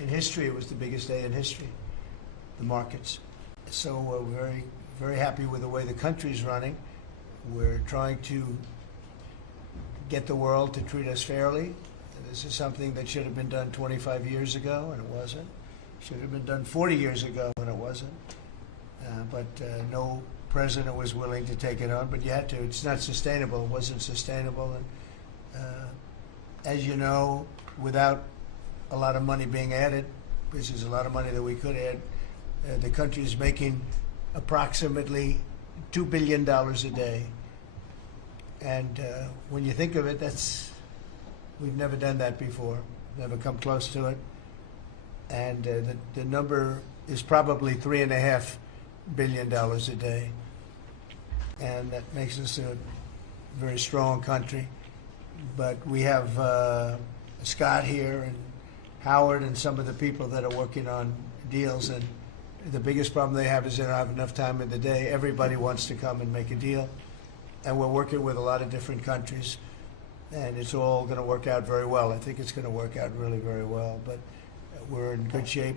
in history. It was the biggest day in history, the markets. So we're very, very happy with the way the country's running. We're trying to get the world to treat us fairly. This is something that should have been done 25 years ago, and it wasn't. Should have been done 40 years ago, and it wasn't. But no president was willing to take it on, but you had to. It's not sustainable. It wasn't sustainable. And as you know, without a lot of money being added, this is a lot of money that we could add, the country is making approximately $2 billion a day. And when you think of it, we've never done that before, never come close to it. And the number is probably $3.5 billion a day. And that makes us a very strong country. But we have Scott here and Howard and some of the people that are working on deals. And the biggest problem they have is they don't have enough time in the day. Everybody wants to come and make a deal. And we're working with a lot of different countries. And it's all going to work out very well. I think it's going to work out really very well. But we're in good shape.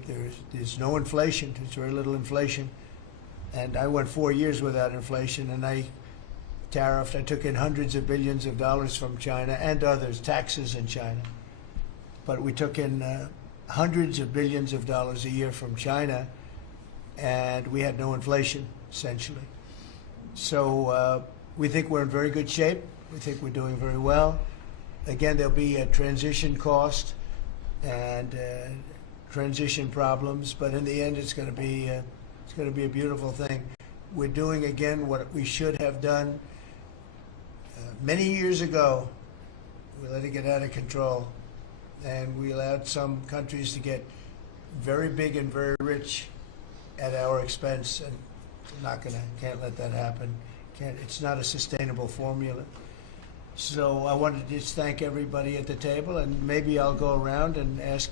There's no inflation. There's very little inflation. And I went 4 years without inflation, and I took in hundreds of billions of dollars from China and others, taxes in China. But we took in hundreds of billions of dollars a year from China, and we had no inflation, essentially. So we think we're in very good shape. We think we're doing very well. Again, there'll be a transition cost and transition problems, but in the end, it's going to be a beautiful thing. We're doing again what we should have done many years ago. We let it get out of control, and we allowed some countries to get very big and very rich at our expense, and can't let that happen. It's not a sustainable formula. So I wanted to just thank everybody at the table, and maybe I'll go around and ask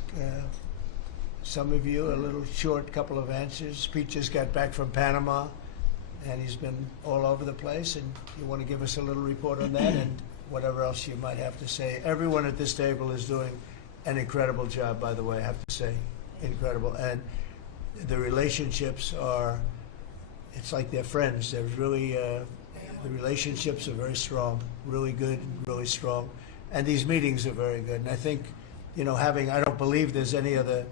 some of you a little short couple of answers. Pete just got back from Panama, and he's been all over the place, and you want to give us a little report on that and whatever else you might have to say. Everyone at this table is doing an incredible job, by the way, I have to say, incredible. And the relationships it's like they're friends. They're really, the relationships are very strong, really good, really strong. And these meetings are very good. And I think, I don't believe there's any other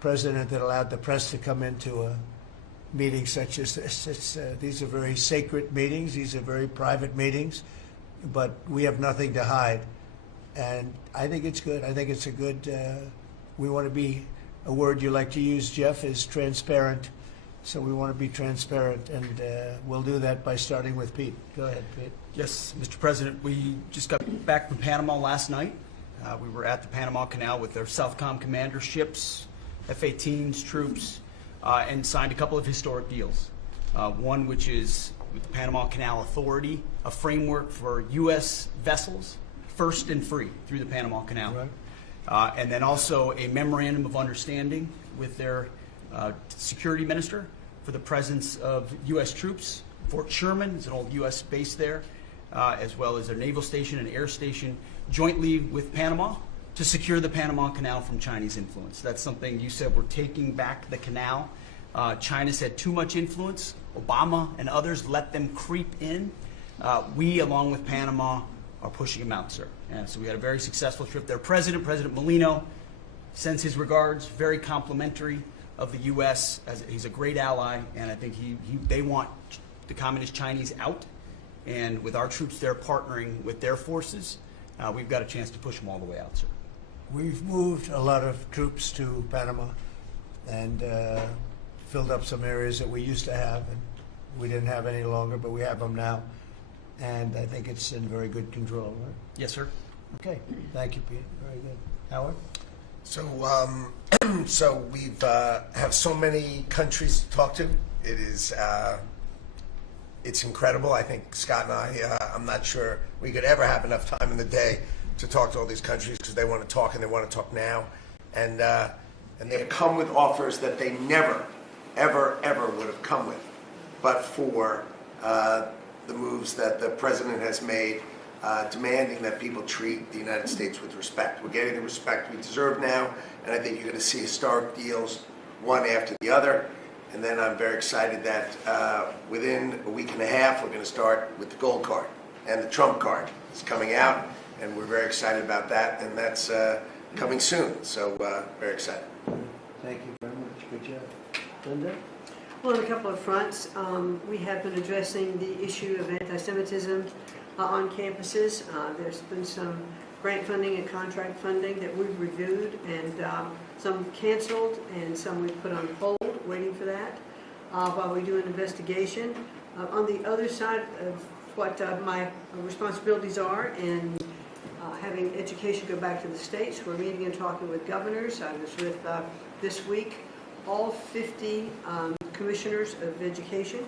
president that allowed the press to come into a meeting such as this. These are very sacred meetings. These are very private meetings, but we have nothing to hide. And I think it's good. I think it's a good, we want to be, a word you like to use, Jeff, is transparent. So we want to be transparent, and we'll do that by starting with Pete. Go ahead, Pete. Yes, Mr. President, we just got back from Panama last night. We were at the Panama Canal with their Southcom commander ships, F-18s, troops, and signed a couple of historic deals. One which is with the Panama Canal Authority, a framework for U.S. vessels, first and free through the Panama Canal. Right. And then also a memorandum of understanding with their security minister for the presence of U.S. troops. Fort Sherman is an old U.S. base there, as well as their naval station and air station, jointly with Panama to secure the Panama Canal from Chinese influence. That's something you said, we're taking back the canal. China's had too much influence. Obama and others let them creep in. We, along with Panama, are pushing them out, sir. And so we had a very successful trip there. President Molino sends his regards, very complimentary of the U.S. He's a great ally, and I think they want the Communist Chinese out. And with our troops there partnering with their forces, we've got a chance to push them all the way out, sir. We've moved a lot of troops to Panama and filled up some areas that we used to have, and we didn't have any longer, but we have them now. And I think it's in very good control, right? Yes, sir. Okay. Thank you, Pete. Very good. Howard? So, so we've have so many countries to talk to. It is, it's incredible. I think Scott and I'm not sure we could ever have enough time in the day to talk to all these countries because they want to talk and they want to talk now. And they've come with offers that they never, ever, ever would have come with, but for the moves that the president has made demanding that people treat the United States with respect. We're getting the respect we deserve now, and I think you're going to see historic deals, one after the other. And then I'm very excited that within a week and a half, we're going to start with the gold card, and the Trump card is coming out, and we're very excited about that, and that's coming soon. So very excited. Thank you very much. Good job. Linda? Well, on a couple of fronts, we have been addressing the issue of anti-Semitism on campuses. There's been some grant funding and contract funding that we've reviewed, and some canceled and some we've put on hold, waiting for that, while we do an investigation. On the other side of what my responsibilities are in having education go back to the states, we're meeting and talking with governors. I was with, this week, all 50 commissioners of education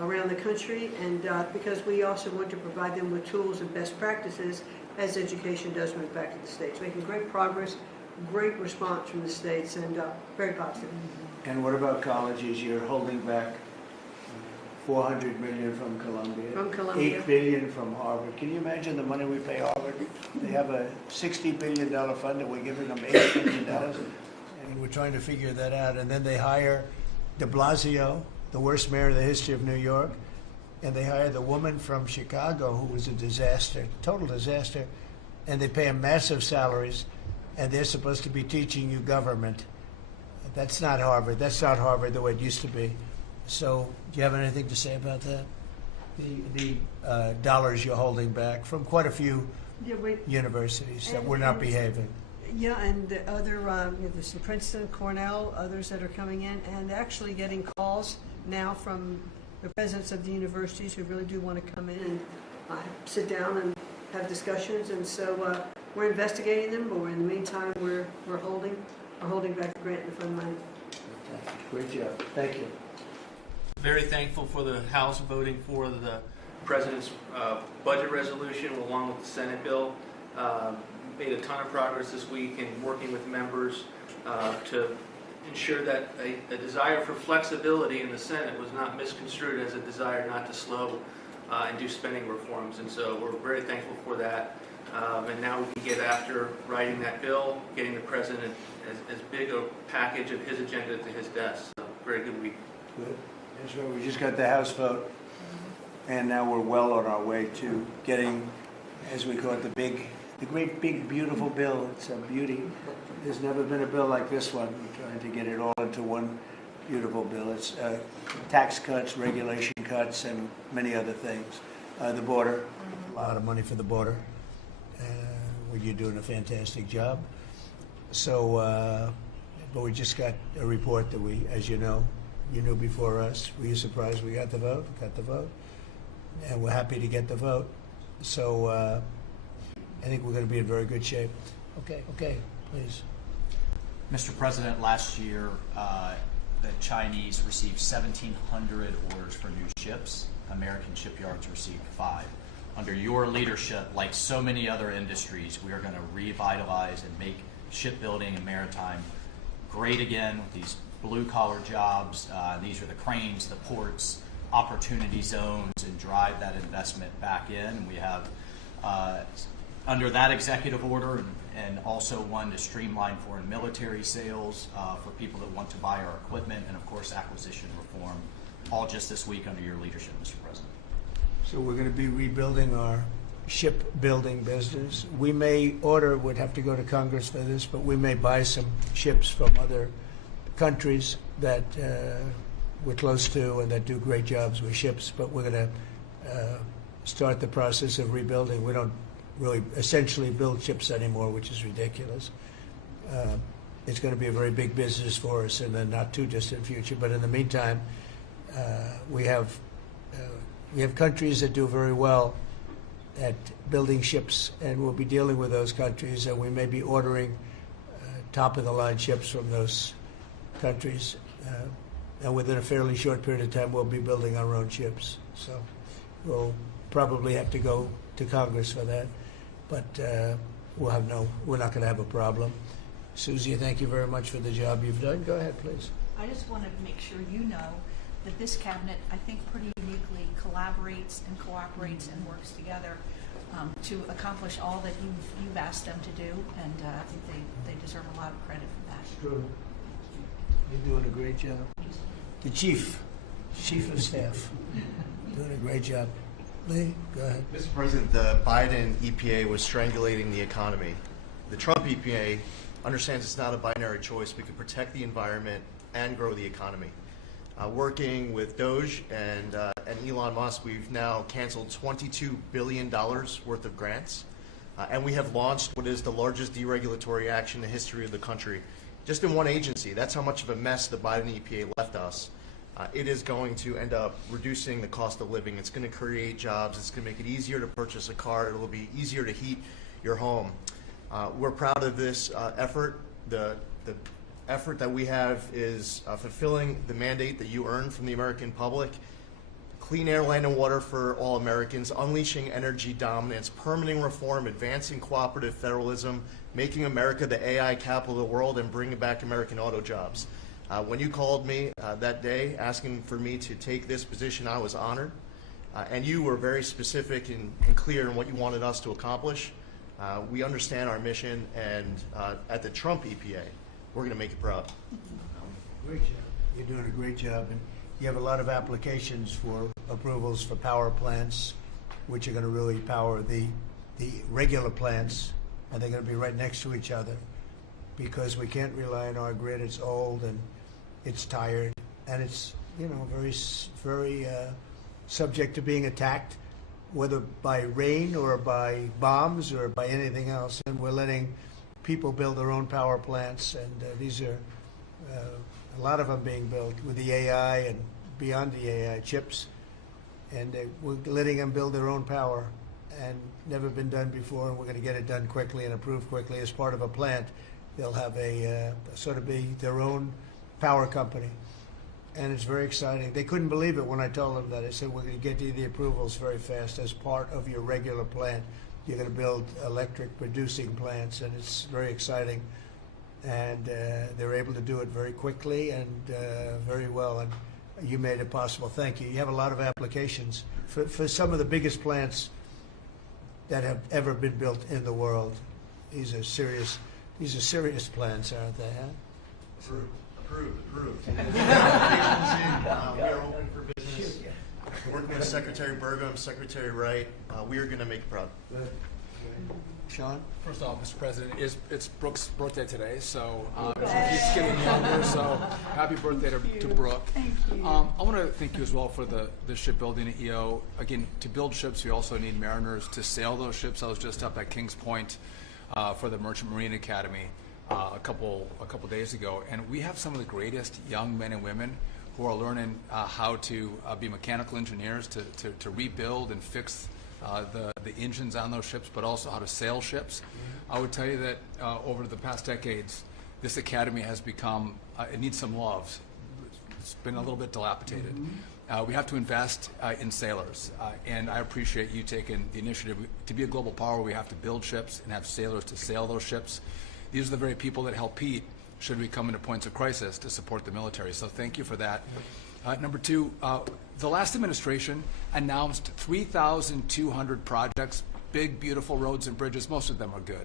around the country, and because we also want to provide them with tools and best practices as education does move back to the states. Making great progress, great response from the states, and very positive. And what about colleges? You're holding back $400 million from Columbia. From Columbia. $8 billion from Harvard. Can you imagine the money we pay Harvard? They have a $60 billion fund and we're giving them $8 billion. And we're trying to figure that out. And then they hire de Blasio, the worst mayor in the history of New York. And they hire the woman from Chicago who was a disaster, total disaster. And they pay them massive salaries. And they're supposed to be teaching you government. That's not Harvard. That's not Harvard the way it used to be. So, do you have anything to say about that? The dollars you're holding back from quite a few universities that were not behaving. Yeah, and the other, there's some Princeton, Cornell, others that are coming in, and actually getting calls now from the presidents of the universities who really do want to come in and sit down and have discussions. And so we're investigating them, but in the meantime, we're holding back the grant and the fund money. Great job. Thank you. Very thankful for the House voting for the President's budget resolution along with the Senate bill. Made a ton of progress this week in working with members to ensure that a desire for flexibility in the Senate was not misconstrued as a desire not to slow and do spending reforms. And so we're very thankful for that. And now we can get after writing that bill, getting the President as big a package of his agenda to his desk. So very good week. Good. That's right. We just got the House vote, and now we're well on our way to getting, as we call it, the great big beautiful bill. It's a beauty. There's never been a bill like this one. We're trying to get it all into one beautiful bill. It's tax cuts, regulation cuts, and many other things. The border, a lot of money for the border. You're doing a fantastic job. So, but we just got a report that we, as you know, you knew before us. Were you surprised we got the vote? Got the vote. And we're happy to get the vote. So I think we're going to be in very good shape. Okay, please. Mr. President, last year the Chinese received 1,700 orders for new ships. American shipyards received 5. Under your leadership, like so many other industries, we are going to revitalize and make shipbuilding and maritime great again with these blue-collar jobs. These are the cranes, the ports, opportunity zones, and drive that investment back in. We have, under that executive order, and also one to streamline foreign military sales for people that want to buy our equipment, and of course acquisition reform, all just this week under your leadership, Mr. President. So we're going to be rebuilding our shipbuilding business. We may order, would have to go to Congress for this, but we may buy some ships from other countries that we're close to and that do great jobs with ships, but we're going to start the process of rebuilding. We don't really essentially build ships anymore, which is ridiculous. It's going to be a very big business for us in the not too distant future, but in the meantime, we have countries that do very well at building ships, and we'll be dealing with those countries, and we may be ordering top-of-the-line ships from those countries. And within a fairly short period of time, we'll be building our own ships. So we'll probably have to go to Congress for that, but we're not going to have a problem. Susie, thank you very much for the job you've done. Go ahead, please. I just wanted to make sure you know that this cabinet, I think, pretty uniquely collaborates and cooperates and works together. to accomplish all that you've asked them to do, and I think they deserve a lot of credit for that. True. You're doing a great job. The chief of staff, doing a great job. Lee, go ahead. Mr. President, the Biden EPA was strangulating the economy. The Trump EPA understands it's not a binary choice. We can protect the environment and grow the economy. Working with DOGE and Elon Musk, we've now canceled $22 billion worth of grants, and we have launched what is the largest deregulatory action in the history of the country, just in one agency. That's how much of a mess the Biden EPA left us. It is going to end up reducing the cost of living. It's going to create jobs. It's going to make it easier to purchase a car. It will be easier to heat your home. We're proud of this effort. The effort that we have is fulfilling the mandate that you earned from the American public. Clean air, land, and water for all Americans, unleashing energy dominance, permitting reform, advancing cooperative federalism, making America the AI capital of the world, and bringing back American auto jobs. When you called me that day asking for me to take this position, I was honored. And you were very specific and clear in what you wanted us to accomplish. We understand our mission, and at the Trump EPA, we're going to make you proud. Great job. You're doing a great job. And you have a lot of applications for approvals for power plants, which are going to really power the regular plants, and they're going to be right next to each other because we can't rely on our grid. It's old and it's tired, and it's, you know, very subject to being attacked, whether by rain or by bombs or by anything else. And we're letting people build their own power plants, and these are a lot of them being built with the AI and beyond the AI chips, and we're letting them build their own power, and never been done before, and we're going to get it done quickly and approved quickly as part of a plant. They'll have a sort of be their own power company, and it's very exciting. They couldn't believe it when I told them that. I said, we're going to get you the approvals very fast as part of your regular plant. You're going to build electric producing plants, and it's very exciting. And they're able to do it very quickly and very well, and you made it possible. Thank you. You have a lot of applications for some of the biggest plants that have ever been built in the world. These are serious plants, aren't they? Huh? Approved. We are open for business. Working with Secretary Burgum, Secretary Wright, we are going to make you proud. Good. Sean? First off, Mr. President, it's Brooke's birthday today, so he's getting younger, so happy birthday to Brooke. Thank you. I want to thank you as well for the shipbuilding at EO. Again, to build ships, we also need mariners to sail those ships. I was just up at Kings Point for the Merchant Marine Academy a couple days ago, and we have some of the greatest young men and women who are learning how to be mechanical engineers, to rebuild and fix the engines on those ships, but also how to sail ships. I would tell you that over the past decades, this academy has become, it needs some love. It's been a little bit dilapidated. We have to invest in sailors, and I appreciate you taking the initiative. To be a global power, we have to build ships and have sailors to sail those ships. These are the very people that help Pete should we come into points of crisis to support the military. So thank you for that. Number two, the last administration announced 3,200 projects, big, beautiful roads and bridges. Most of them are good.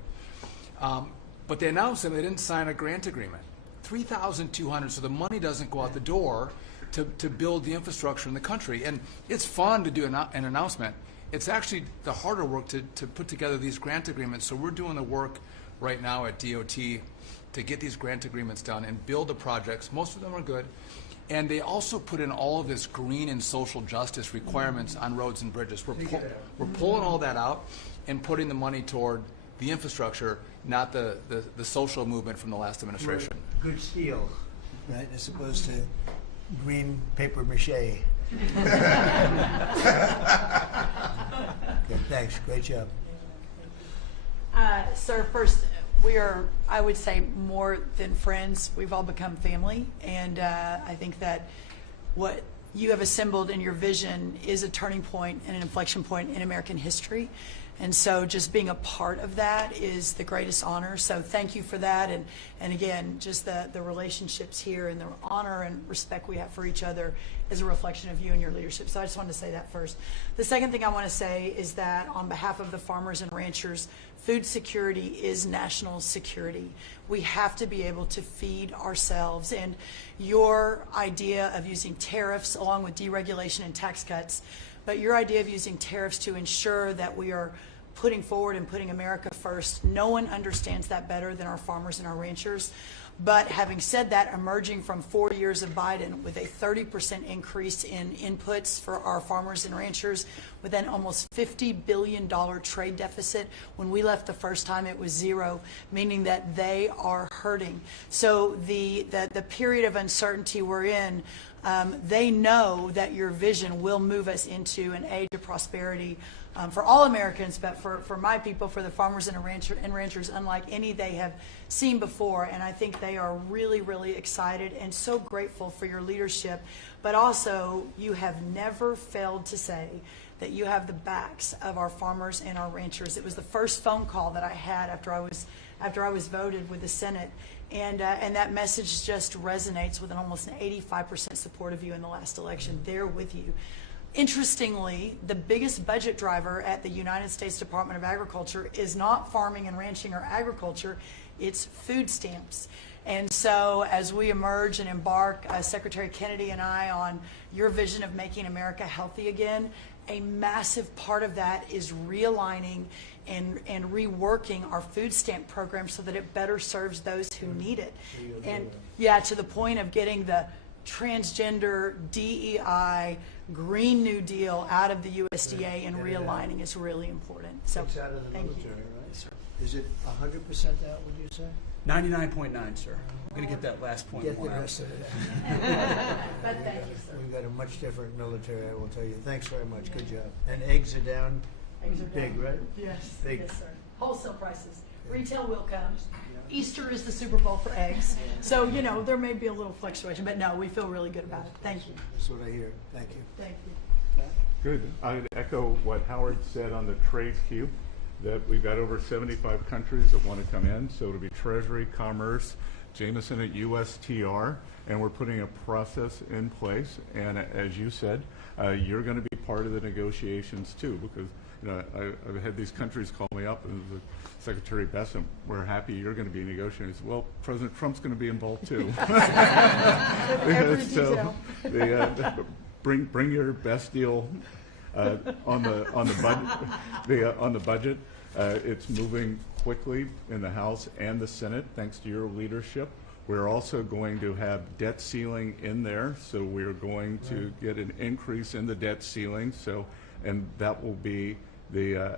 But they announced them, they didn't sign a grant agreement. 3,200, so the money doesn't go out the door to build the infrastructure in the country. And it's fun to do an announcement. It's actually the harder work to put together these grant agreements. So we're doing the work right now at DOT to get these grant agreements done and build the projects. Most of them are good. And they also put in all of this green and social justice requirements on roads and bridges. We're pulling all that out and putting the money toward the infrastructure, not the social movement from the last administration. Good steel, right, as opposed to green paper mache. Okay, thanks. Great job. Sir, first, we are, I would say, more than friends. We've all become family, and I think that what you have assembled in your vision is a turning point and an inflection point in American history. And so just being a part of that is the greatest honor. So thank you for that. And again, just the relationships here and the honor and respect we have for each other is a reflection of you and your leadership. So I just wanted to say that first. The second thing I want to say is that on behalf of the farmers and ranchers, food security is national security. We have to be able to feed ourselves. And your idea of using tariffs along with deregulation and tax cuts, but your idea of using tariffs to ensure that we are putting forward and putting America first, no one understands that better than our farmers and our ranchers. But having said that, emerging from 4 years of Biden with a 30% increase in inputs for our farmers and ranchers, with an almost $50 billion trade deficit. When we left the first time, it was zero, meaning that they are hurting. So the period of uncertainty we're in, they know that your vision will move us into an age of prosperity for all Americans, but for my people, for the farmers and ranchers, unlike any they have seen before. And I think they are really, really excited and so grateful for your leadership. But also, you have never failed to say that you have the backs of our farmers and our ranchers. It was the first phone call that I had after I was voted with the Senate. And that message just resonates with almost an 85% support of you in the last election. They're with you. Interestingly, the biggest budget driver at the United States Department of Agriculture is not farming and ranching or agriculture, it's food stamps. And so as we emerge and embark, Secretary Kennedy and I, on your vision of making America healthy again, a massive part of that is realigning and reworking our food stamp program so that it better serves those who need it. And yeah, to the point of getting the transgender, DEI, Green New Deal out of the USDA and realigning is really important. So It's out of the thank you. military, right? Is it 100% out, would you say? 99.9, sir. I'm going to get that last point. Get the more out. rest of it. But thank you, sir. We've got a much different military, I will tell you. Thanks very much. Good job. And eggs are down. Eggs are Big, down. right? Yes, Big. yes, sir. Wholesale prices. Retail will come. Easter is the Super Bowl for eggs. So, you know, there may be a little fluctuation, but no, we feel really good about it. Thank you. That's what I hear. Thank you. Thank you. Good. I'd echo what Howard said on the trade queue, that we've got over 75 countries that want to come in. So it'll be Treasury, Commerce, Jameson at USTR, and we're putting a process in place. And as you said, you're going to be part of the negotiations too, because you know I've had these countries call me up and the Secretary Bessent, we're happy you're going to be negotiating. Well, President Trump's going to be involved too. Every So detail. bring your best deal on the budget. It's moving quickly in the House and the Senate, thanks to your leadership. We're also going to have debt ceiling in there, so we're going to get an increase in the debt ceiling. So, and that will be the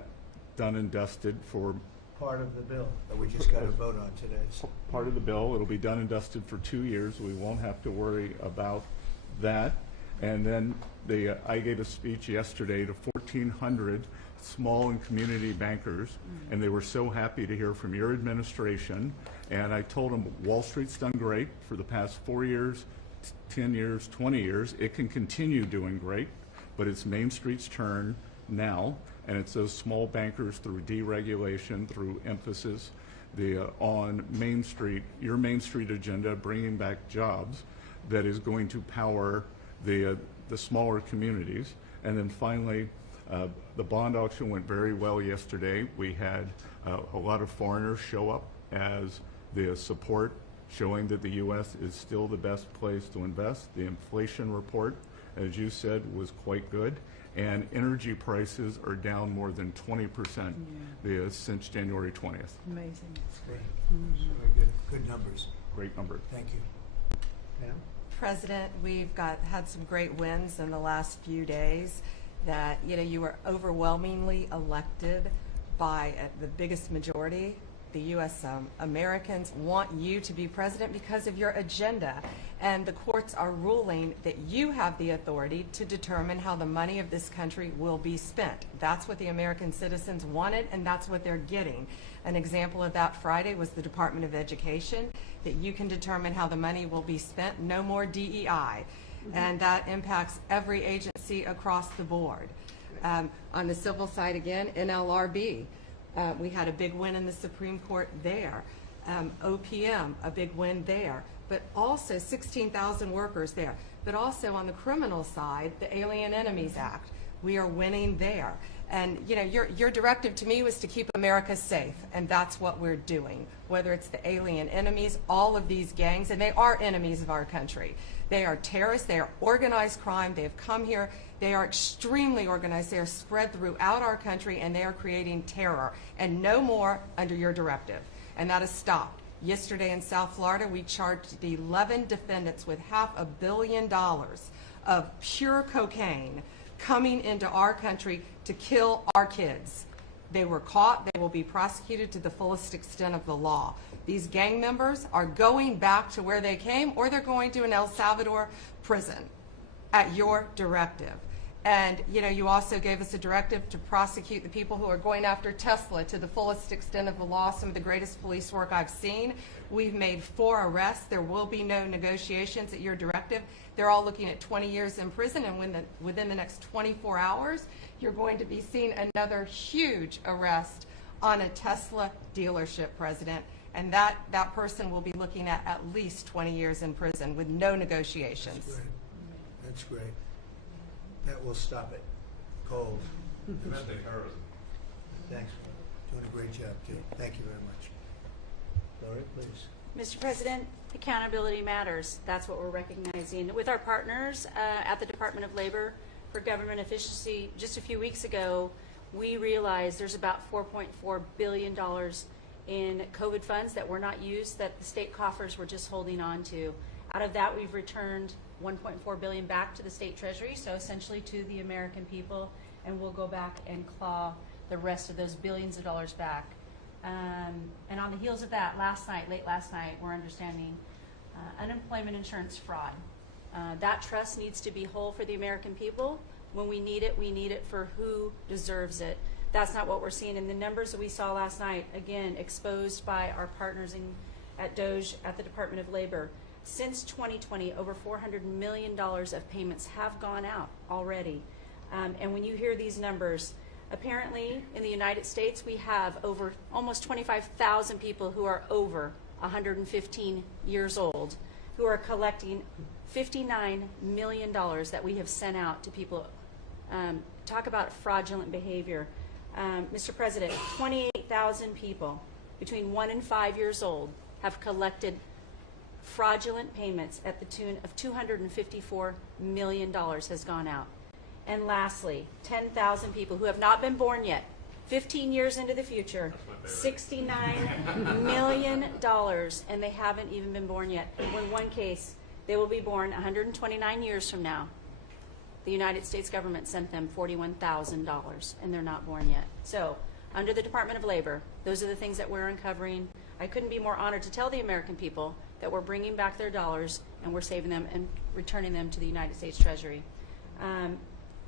done and dusted for Part of the bill that we just got to vote on today. So part of the bill. It'll be done and dusted for 2 years. We won't have to worry about that. And then I gave a speech yesterday to 1,400 small and community bankers, and they were so happy to hear from your administration. And I told them Wall Street's done great for the past 4 years, 10 years, 20 years. It can continue doing great, but it's Main Street's turn now, and it's those small bankers through deregulation, through emphasis on Main Street, your Main Street agenda, bringing back jobs, that is going to power the smaller communities. And then finally, the bond auction went very well yesterday. We had a lot of foreigners show up as the support, showing that the U.S. is still the best place to invest. The inflation report, as you said, was quite good. And energy prices are down more than 20% since January 20th. Amazing. great. Very good numbers. Great number. Thank you. Pam? President, we've had some great wins in the last few days. That you were overwhelmingly elected by the biggest majority. The U.S. Americans want you to be president because of your agenda, and the courts are ruling that you have the authority to determine how the money of this country will be spent. That's what the American citizens wanted, and that's what they're getting. An example of that Friday was the Department of Education, that you can determine how the money will be spent. No more DEI. And that impacts every agency across the board. On the civil side again, NLRB, we had a big win in the Supreme Court there. OPM, a big win there, but also 16,000 workers there. But also on the criminal side, the Alien Enemies Act, we are winning there. And you know, your directive to me was to keep America safe, and that's what we're doing. Whether it's the alien enemies, all of these gangs, and they are enemies of our country. They are terrorists, they are organized crime, they have come here, they are extremely organized, they are spread throughout our country, and they are creating terror. And no more under your directive. And that has stopped. Yesterday in South Florida, we charged 11 defendants with $500 million of pure cocaine coming into our country to kill our kids. They were caught. They will be prosecuted to the fullest extent of the law. These gang members are going back to where they came, or they're going to an El Salvador prison at your directive. And you know, you also gave us a directive to prosecute the people who are going after Tesla to the fullest extent of the law, some of the greatest police work I've seen. We've made 4 arrests. There will be no negotiations at your directive. They're all looking at 20 years in prison, and within the next 24 hours, you're going to be seeing another huge arrest on a Tesla dealership, President. And that person will be looking at least 20 years in prison with no negotiations. That's great. That's great. That will stop it. Cold. Domestic terrorism. Thanks. Doing a great job, too. Thank you very much. Lori, please. Mr. President, accountability matters. That's what we're recognizing. With our partners at the Department of Labor for Government Efficiency, just a few weeks ago, we realized there's about $4.4 billion in COVID funds that were not used, that the state coffers were just holding on to. Out of that, we've returned $1.4 billion back to the state treasury, so essentially to the American people, and we'll go back and claw the rest of those billions of dollars back. And on the heels of that, late last night, we're understanding unemployment insurance fraud. That trust needs to be whole for the American people. When we need it for who deserves it. That's not what we're seeing in the numbers that we saw last night, again, exposed by our partners at DOGE, at the Department of Labor. Since 2020, over $400 million of payments have gone out already. And when you hear these numbers, apparently in the United States, we have over almost 25,000 people who are over 115 years old who are collecting $59 million that we have sent out to people. Talk about fraudulent behavior. Mr. President, 28,000 people between 1 and 5 years old have collected fraudulent payments at the tune of $254 million has gone out. And lastly, 10,000 people who have not been born yet, 15 years into the future, $69 million, and they haven't even been born yet. In one case, they will be born 129 years from now. The United States government sent them $41,000, and they're not born yet. So, under the Department of Labor, those are the things that we're uncovering. I couldn't be more honored to tell the American people that we're bringing back their dollars and we're saving them and returning them to the United States Treasury.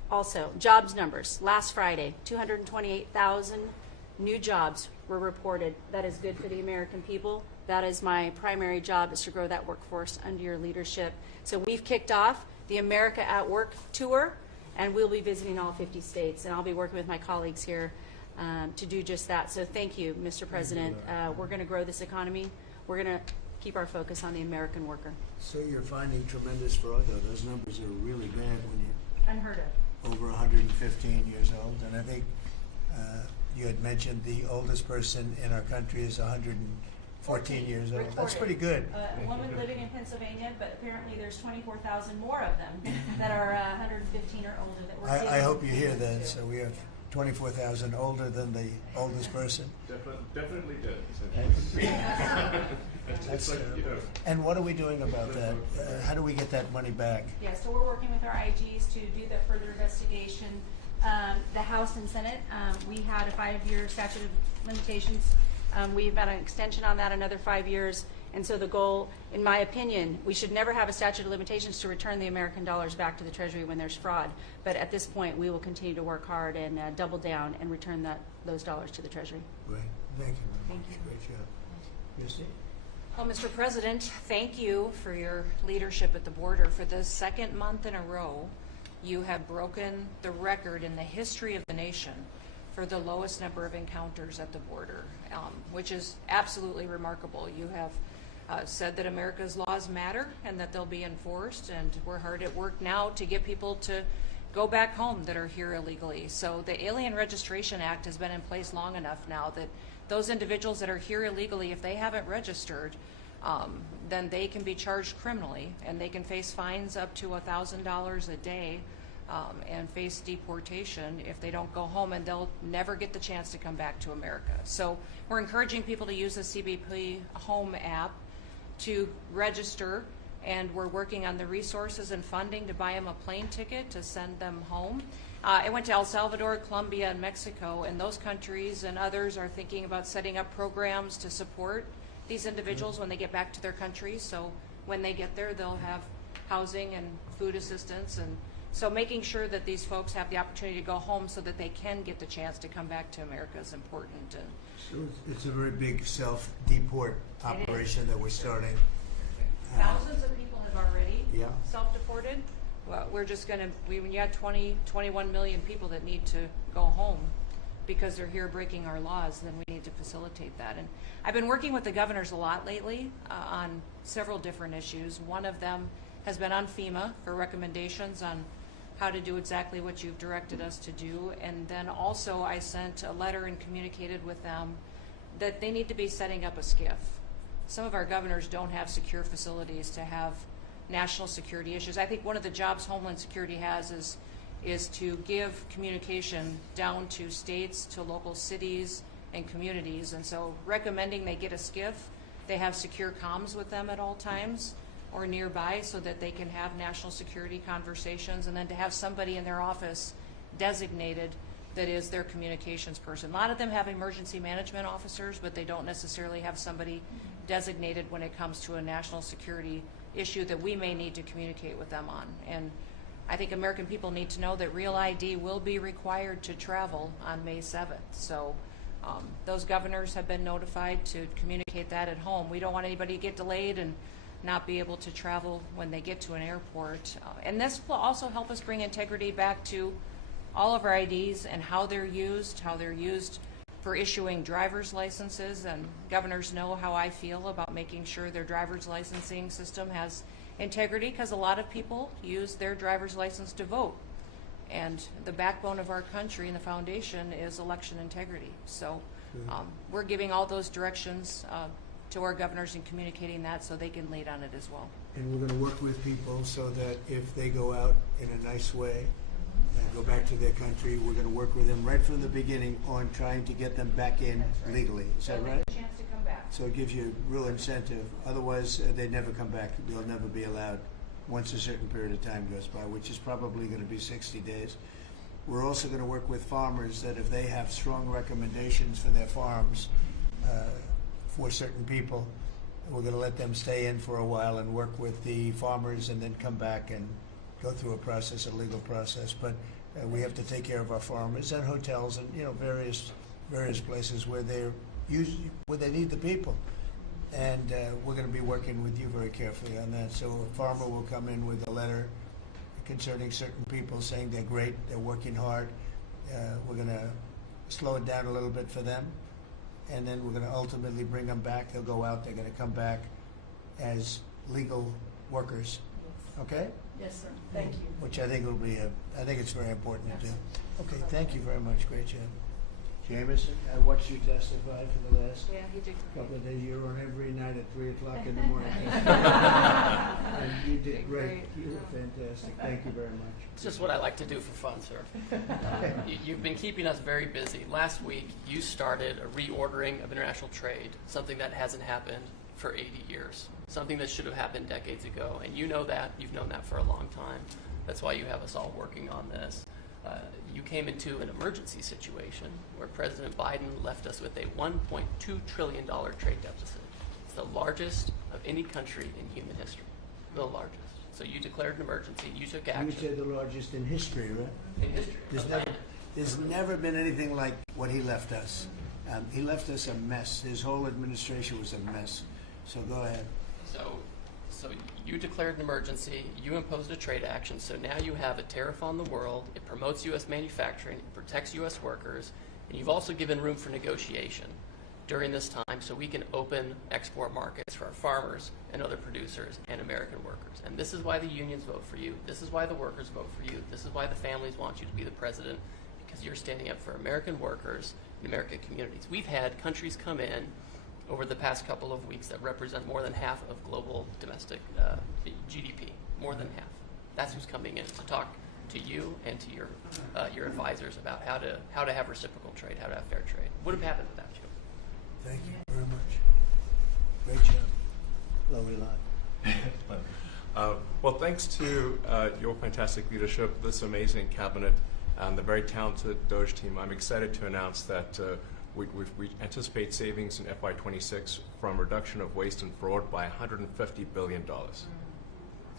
Also, jobs numbers. Last Friday, 228,000 new jobs were reported. That is good for the American people. That is my primary job, is to grow that workforce under your leadership. So we've kicked off the America at Work tour, and we'll be visiting all 50 states, and I'll be working with my colleagues here to do just that. So thank you, Mr. President. We're going to grow this economy. We're going to keep our focus on the American worker. So you're finding tremendous fraud, though. Those numbers are really bad when you Unheard of. over 115 years old. And I think you had mentioned the oldest person in our country is 114 years old. Reported. That's pretty good. A woman living in Pennsylvania, but apparently there's 24,000 more of them that are 115 or older that we're I dealing hope with you hear that. too. So we have 24,000 older than the oldest person. Definitely did. That's and what are we doing about that? How do we get that money back? Yeah, so we're working with our IGs to do the further investigation. The House and Senate, we had a 5-year statute of limitations. We've got an extension on that, another 5 years. And so the goal, in my opinion, we should never have a statute of limitations to return the American dollars back to the Treasury when there's fraud. But at this point, we will continue to work hard and double down and return those dollars to the Treasury. Great. Thank you very Thank much. you. Great job. Christie? Well, Mr. President, thank you for your leadership at the border. For the second month in a row, you have broken the record in the history of the nation for the lowest number of encounters at the border, which is absolutely remarkable. You have said that America's laws matter and that they'll be enforced, and we're hard at work now to get people to go back home that are here illegally. So the Alien Registration Act has been in place long enough now that those individuals that are here illegally, if they haven't registered, then they can be charged criminally, and they can face fines up to $1,000 a day and face deportation if they don't go home, and they'll never get the chance to come back to America. So we're encouraging people to use the CBP Home app to register, and we're working on the resources and funding to buy them a plane ticket to send them home. I went to El Salvador, Colombia, and Mexico, and those countries and others are thinking about setting up programs to support these individuals when they get back to their countries. So when they get there, they'll have housing and food assistance, and so making sure that these folks have the opportunity to go home so that they can get the chance to come back to America is important. And So it's a very big self-deport operation that we're starting. thousands of people have already Yeah. self-deported. Well, we're just going to, when you have 21 million people that need to go home because they're here breaking our laws, then we need to facilitate that. And I've been working with the governors a lot lately on several different issues. One of them has been on FEMA for recommendations on how to do exactly what you've directed us to do. And then also I sent a letter and communicated with them that they need to be setting up a SCIF. Some of our governors don't have secure facilities to have national security issues. I think one of the jobs Homeland Security has is to give communication down to states, to local cities and communities. And so recommending they get a SCIF, they have secure comms with them at all times or nearby so that they can have national security conversations, and then to have somebody in their office designated that is their communications person. A lot of them have emergency management officers, but they don't necessarily have somebody designated when it comes to a national security issue that we may need to communicate with them on. And I think American people need to know that Real ID will be required to travel on May 7th. So those governors have been notified to communicate that at home. We don't want anybody to get delayed and not be able to travel when they get to an airport. And this will also help us bring integrity back to all of our IDs and how they're used for issuing driver's licenses. And governors know how I feel about making sure their driver's licensing system has integrity, because a lot of people use their driver's license to vote. And the backbone of our country and the foundation is election integrity. So we're giving all those directions to our governors and communicating that so they can lead on it as well. And we're going to work with people so that if they go out in a nice way and go back to their country, we're going to work with them right from the beginning on trying to get them back in legally. Is that right? A chance to come back. So it gives you real incentive. Otherwise, they never come back. They'll never be allowed once a certain period of time goes by, which is probably going to be 60 days. We're also going to work with farmers that if they have strong recommendations for their farms for certain people, we're going to let them stay in for a while and work with the farmers and then come back and go through a process, a legal process. But we have to take care of our farmers and hotels and various places where where they need the people. And we're going to be working with you very carefully on that. So a farmer will come in with a letter concerning certain people saying they're great, they're working hard. We're going to slow it down a little bit for them. And then we're going to ultimately bring them back. They'll go out, they're going to come back as legal workers. Okay? Yes, sir. Thank you. Which I think will be I think it's very important to do. Okay, thank you very much. Great job. Jameson, I watched you testify for the last couple of days. You were on every night at 3 o'clock in the morning. And you did great. You were fantastic. Thank you very much. It's just what I like to do for fun, sir. You've been keeping us very busy. Last week, you started a reordering of international trade, something that hasn't happened for 80 years, something that should have happened decades ago. And you know that. You've known that for a long time. That's why you have us all working on this. You came into an emergency situation where President Biden left us with a $1.2 trillion trade deficit. It's the largest of any country in human history, the largest. So you declared an emergency, you took action. You said the largest in history, right? In history. There's never been anything like what he left us. He left us a mess. His whole administration was a mess. So go ahead. So you declared an emergency, you imposed a trade action, so now you have a tariff on the world, it promotes U.S. manufacturing, it protects U.S. workers, and you've also given room for negotiation during this time so we can open export markets for our farmers and other producers and American workers. And this is why the unions vote for you, this is why the workers vote for you, this is why the families want you to be the president, because you're standing up for American workers and American communities. We've had countries come in over the past couple of weeks that represent more than half of global domestic GDP, more than half. That's who's coming in to talk to you and to your advisors about how to have reciprocal trade, how to have fair trade. Would have happened without you. Thank you very much. Great job. Lovely lot. Well, thanks to your fantastic leadership, this amazing cabinet, and the very talented DOGE team, I'm excited to announce that we anticipate savings in FY26 from reduction of waste and fraud by $150 billion.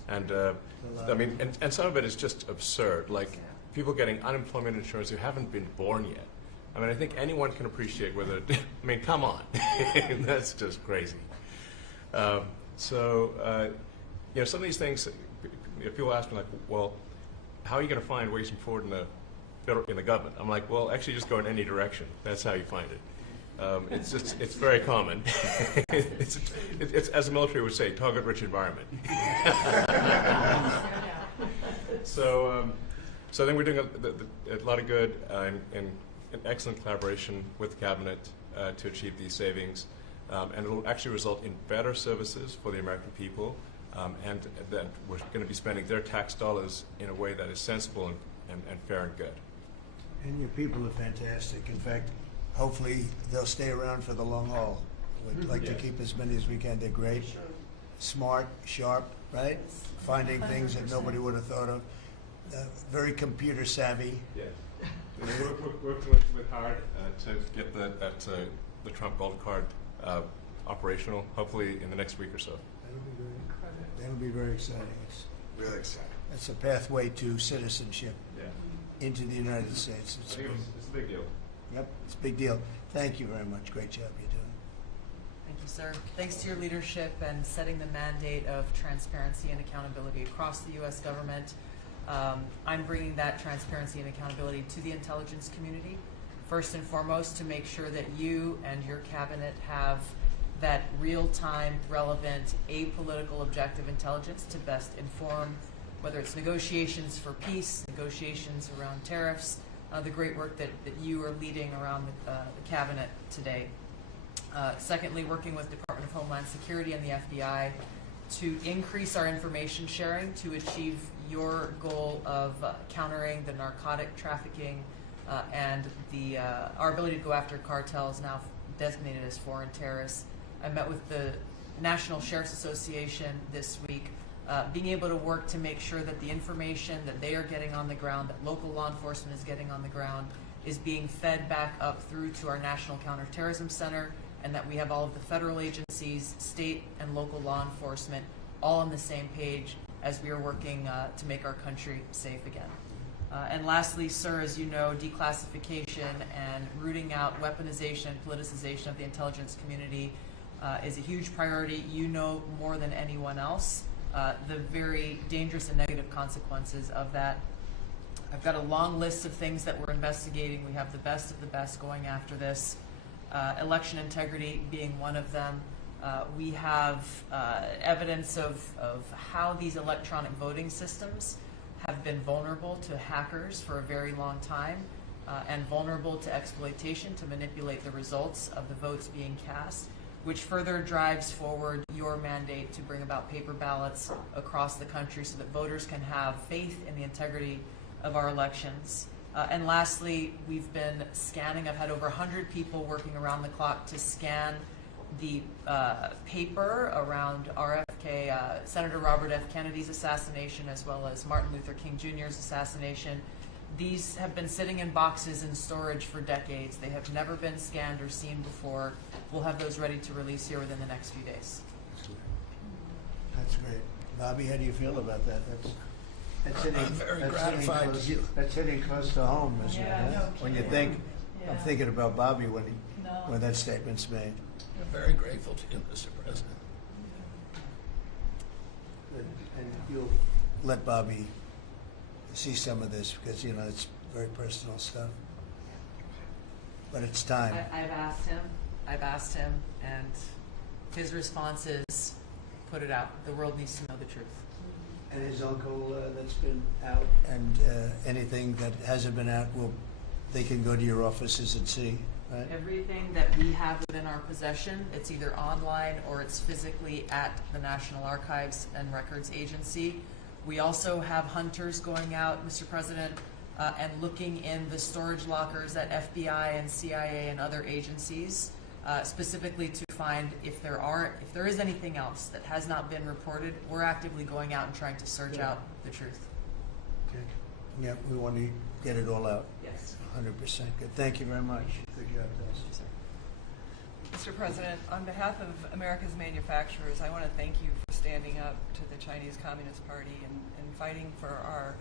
And I mean, and some of it is just absurd, like people getting unemployment insurance who haven't been born yet. I mean, I think anyone can appreciate whether, I mean, come on, that's just crazy. So, you know, some of these things, people ask me like, well, how are you going to find waste and fraud in the government? I'm like, well, actually just go in any direction. That's how you find it. It's very common. it's, as the military would say, target-rich environment. So I think we're doing a lot of good and an excellent collaboration with the cabinet to achieve these savings. And it will actually result in better services for the American people, and that we're going to be spending their tax dollars in a way that is sensible and fair and good. And your people are fantastic. In fact, hopefully they'll stay around for the long haul. We'd like to keep as many as we can. They're great, smart, sharp, right? Finding things that nobody would have thought of. Very computer savvy. Yes. We're working with hard to get the Trump Gold Card operational, hopefully in the next week or so. That'll be very exciting. It's Really exciting. It's a pathway to citizenship into the United States. I think it's a big deal. Yep, it's a big deal. Thank you very much. Great job you're doing. Thank you, sir. Thanks to your leadership and setting the mandate of transparency and accountability across the U.S. government. I'm bringing that transparency and accountability to the intelligence community, first and foremost, to make sure that you and your cabinet have that real-time, relevant, apolitical, objective intelligence to best inform whether it's negotiations for peace, negotiations around tariffs, the great work that you are leading around the cabinet today. Secondly, working with Department of Homeland Security and the FBI to increase our information sharing to achieve your goal of countering the narcotic trafficking and our ability to go after cartels now designated as foreign terrorists. I met with the National Sheriff's Association this week, being able to work to make sure that the information that they are getting on the ground, that local law enforcement is getting on the ground, is being fed back up through to our National Counterterrorism Center, and that we have all of the federal agencies, state and local law enforcement, all on the same page as we are working to make our country safe again. And lastly, sir, as you know, declassification and rooting out weaponization and politicization of the intelligence community is a huge priority. You know more than anyone else the very dangerous and negative consequences of that. I've got a long list of things that we're investigating. We have the best of the best going after this. Election integrity being one of them. We have evidence of how these electronic voting systems have been vulnerable to hackers for a very long time and vulnerable to exploitation to manipulate the results of the votes being cast, which further drives forward your mandate to bring about paper ballots across the country so that voters can have faith in the integrity of our elections. And lastly, we've been scanning. I've had over 100 people working around the clock to scan the paper around RFK, Senator Robert F. Kennedy's assassination, as well as Martin Luther King Jr.'s assassination. These have been sitting in boxes in storage for decades. They have never been scanned or seen before. We'll have those ready to release here within the next few days. That's great. Bobby, how do you feel about that? That's hitting, I'm very gratified to hear. That's hitting close to home, isn't it? Yeah, no When you kidding. think, I'm thinking about Bobby when that statement's made. I'm very grateful to you, Mr. President. you'll let Bobby see some of this, because, you know, it's very personal stuff. But it's time. I've asked him, and his response is, put it out. The world needs to know the truth. And his uncle that's been out, and anything that hasn't been out, they can go to your offices and see, right? Everything that we have within our possession, it's either online or it's physically at the National Archives and Records Agency. We also have hunters going out, Mr. President, and looking in the storage lockers at FBI and CIA and other agencies, specifically to find if there is anything else that has not been reported. We're actively going out and trying to search out the truth. Okay. Yeah, we want to get it all out. Yes. 100%. Good. Thank you very much. Good job, guys. Mr. President, on behalf of America's manufacturers, I want to thank you for standing up to the Chinese Communist Party and fighting for our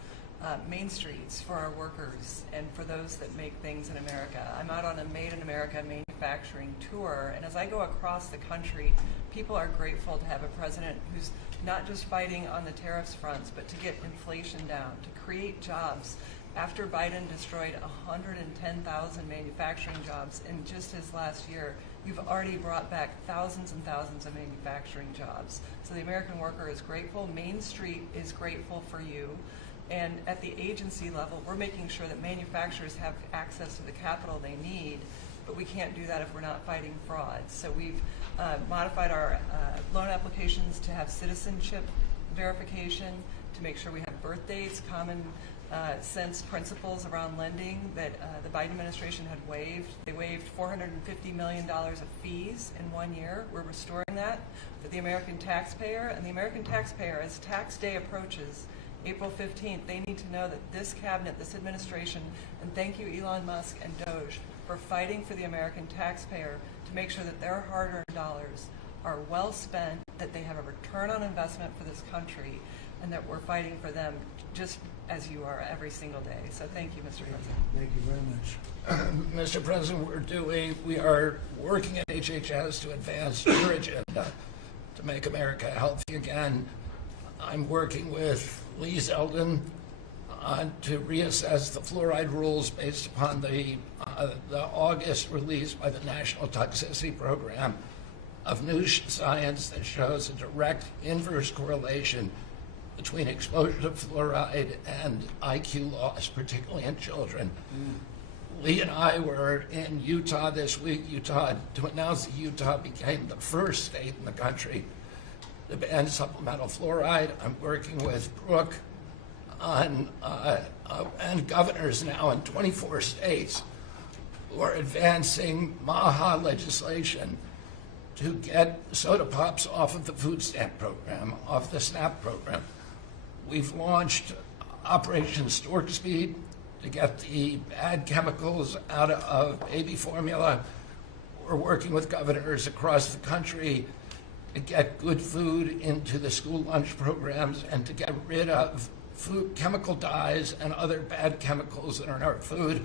main streets, for our workers, and for those that make things in America. I'm out on a Made in America manufacturing tour, and as I go across the country, people are grateful to have a president who's not just fighting on the tariffs fronts, but to get inflation down, to create jobs. After Biden destroyed 110,000 manufacturing jobs in just his last year, you've already brought back thousands and thousands of manufacturing jobs. So the American worker is grateful. Main Street is grateful for you. And at the agency level, we're making sure that manufacturers have access to the capital they need, but we can't do that if we're not fighting fraud. So we've modified our loan applications to have citizenship verification, to make sure we have birth dates, common sense principles around lending that the Biden administration had waived. They waived $450 million of fees in 1 year. We're restoring that for the American taxpayer. And the American taxpayer, as tax day approaches, April 15th, they need to know that this cabinet, this administration, and thank you Elon Musk and DOGE for fighting for the American taxpayer to make sure that their hard-earned dollars are well spent, that they have a return on investment for this country, and that we're fighting for them just as you are every single day. So thank you, Mr. President. Thank you very much. Mr. President, we are working at HHS to advance your agenda to make America healthy again. I'm working with Lee Zeldin to reassess the fluoride rules based upon the August release by the National Toxicity Program of new science that shows a direct inverse correlation between exposure to fluoride and IQ loss, particularly in children. Lee and I were in Utah this week, to announce that Utah became the first state in the country to ban supplemental fluoride. I'm working with Brooke on, and governors now in 24 states who are advancing MAHA legislation to get soda pops off of the food stamp program, off the SNAP program. We've launched Operation Stork Speed to get the bad chemicals out of baby formula. We're working with governors across the country to get good food into the school lunch programs and to get rid of food chemical dyes and other bad chemicals that are in our food.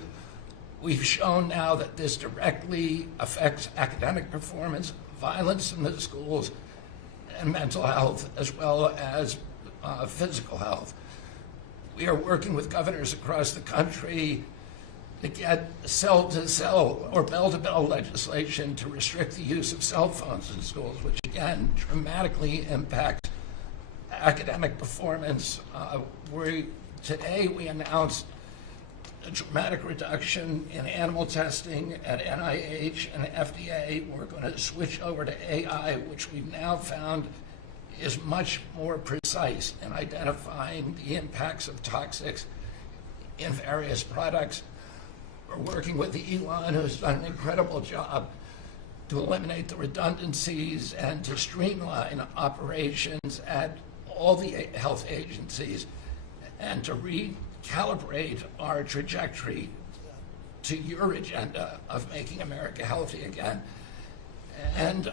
We've shown now that this directly affects academic performance, violence in the schools, and mental health, as well as physical health. We are working with governors across the country to get cell-to-cell or bell-to-bell legislation to restrict the use of cell phones in schools, which again dramatically impacts academic performance. Today we announced a dramatic reduction in animal testing at NIH and FDA. We're going to switch over to AI, which we've now found is much more precise in identifying the impacts of toxics in various products. We're working with Elon, who's done an incredible job to eliminate the redundancies and to streamline operations at all the health agencies and to recalibrate our trajectory to your agenda of making America healthy again. And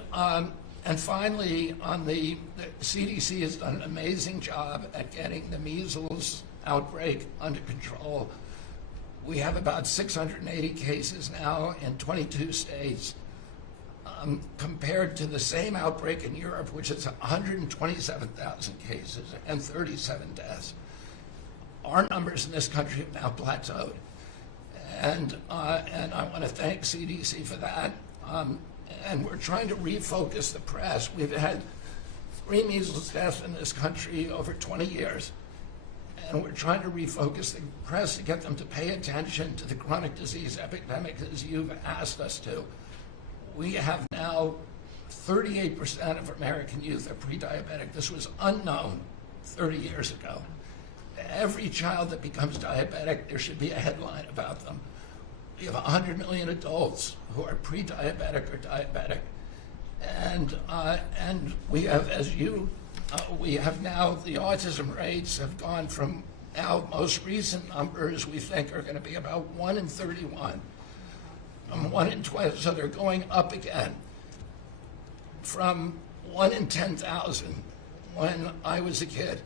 finally, the CDC has done an amazing job at getting the measles outbreak under control. We have about 680 cases now in 22 states. compared to the same outbreak in Europe, which is 127,000 cases and 37 deaths. Our numbers in this country have now plateaued. And I want to thank CDC for that. And we're trying to refocus the press. We've had 3 measles deaths in this country over 20 years. And we're trying to refocus the press to get them to pay attention to the chronic disease epidemic as you've asked us to. We have now 38% of American youth are pre-diabetic. This was unknown 30 years ago. Every child that becomes diabetic, there should be a headline about them. We have 100 million adults who are pre-diabetic or diabetic. And we have, we have now, the autism rates have gone from now most recent numbers we think are going to be about 1 in 31. 1 in 12, so they're going up again from 1 in 10,000 when I was a kid.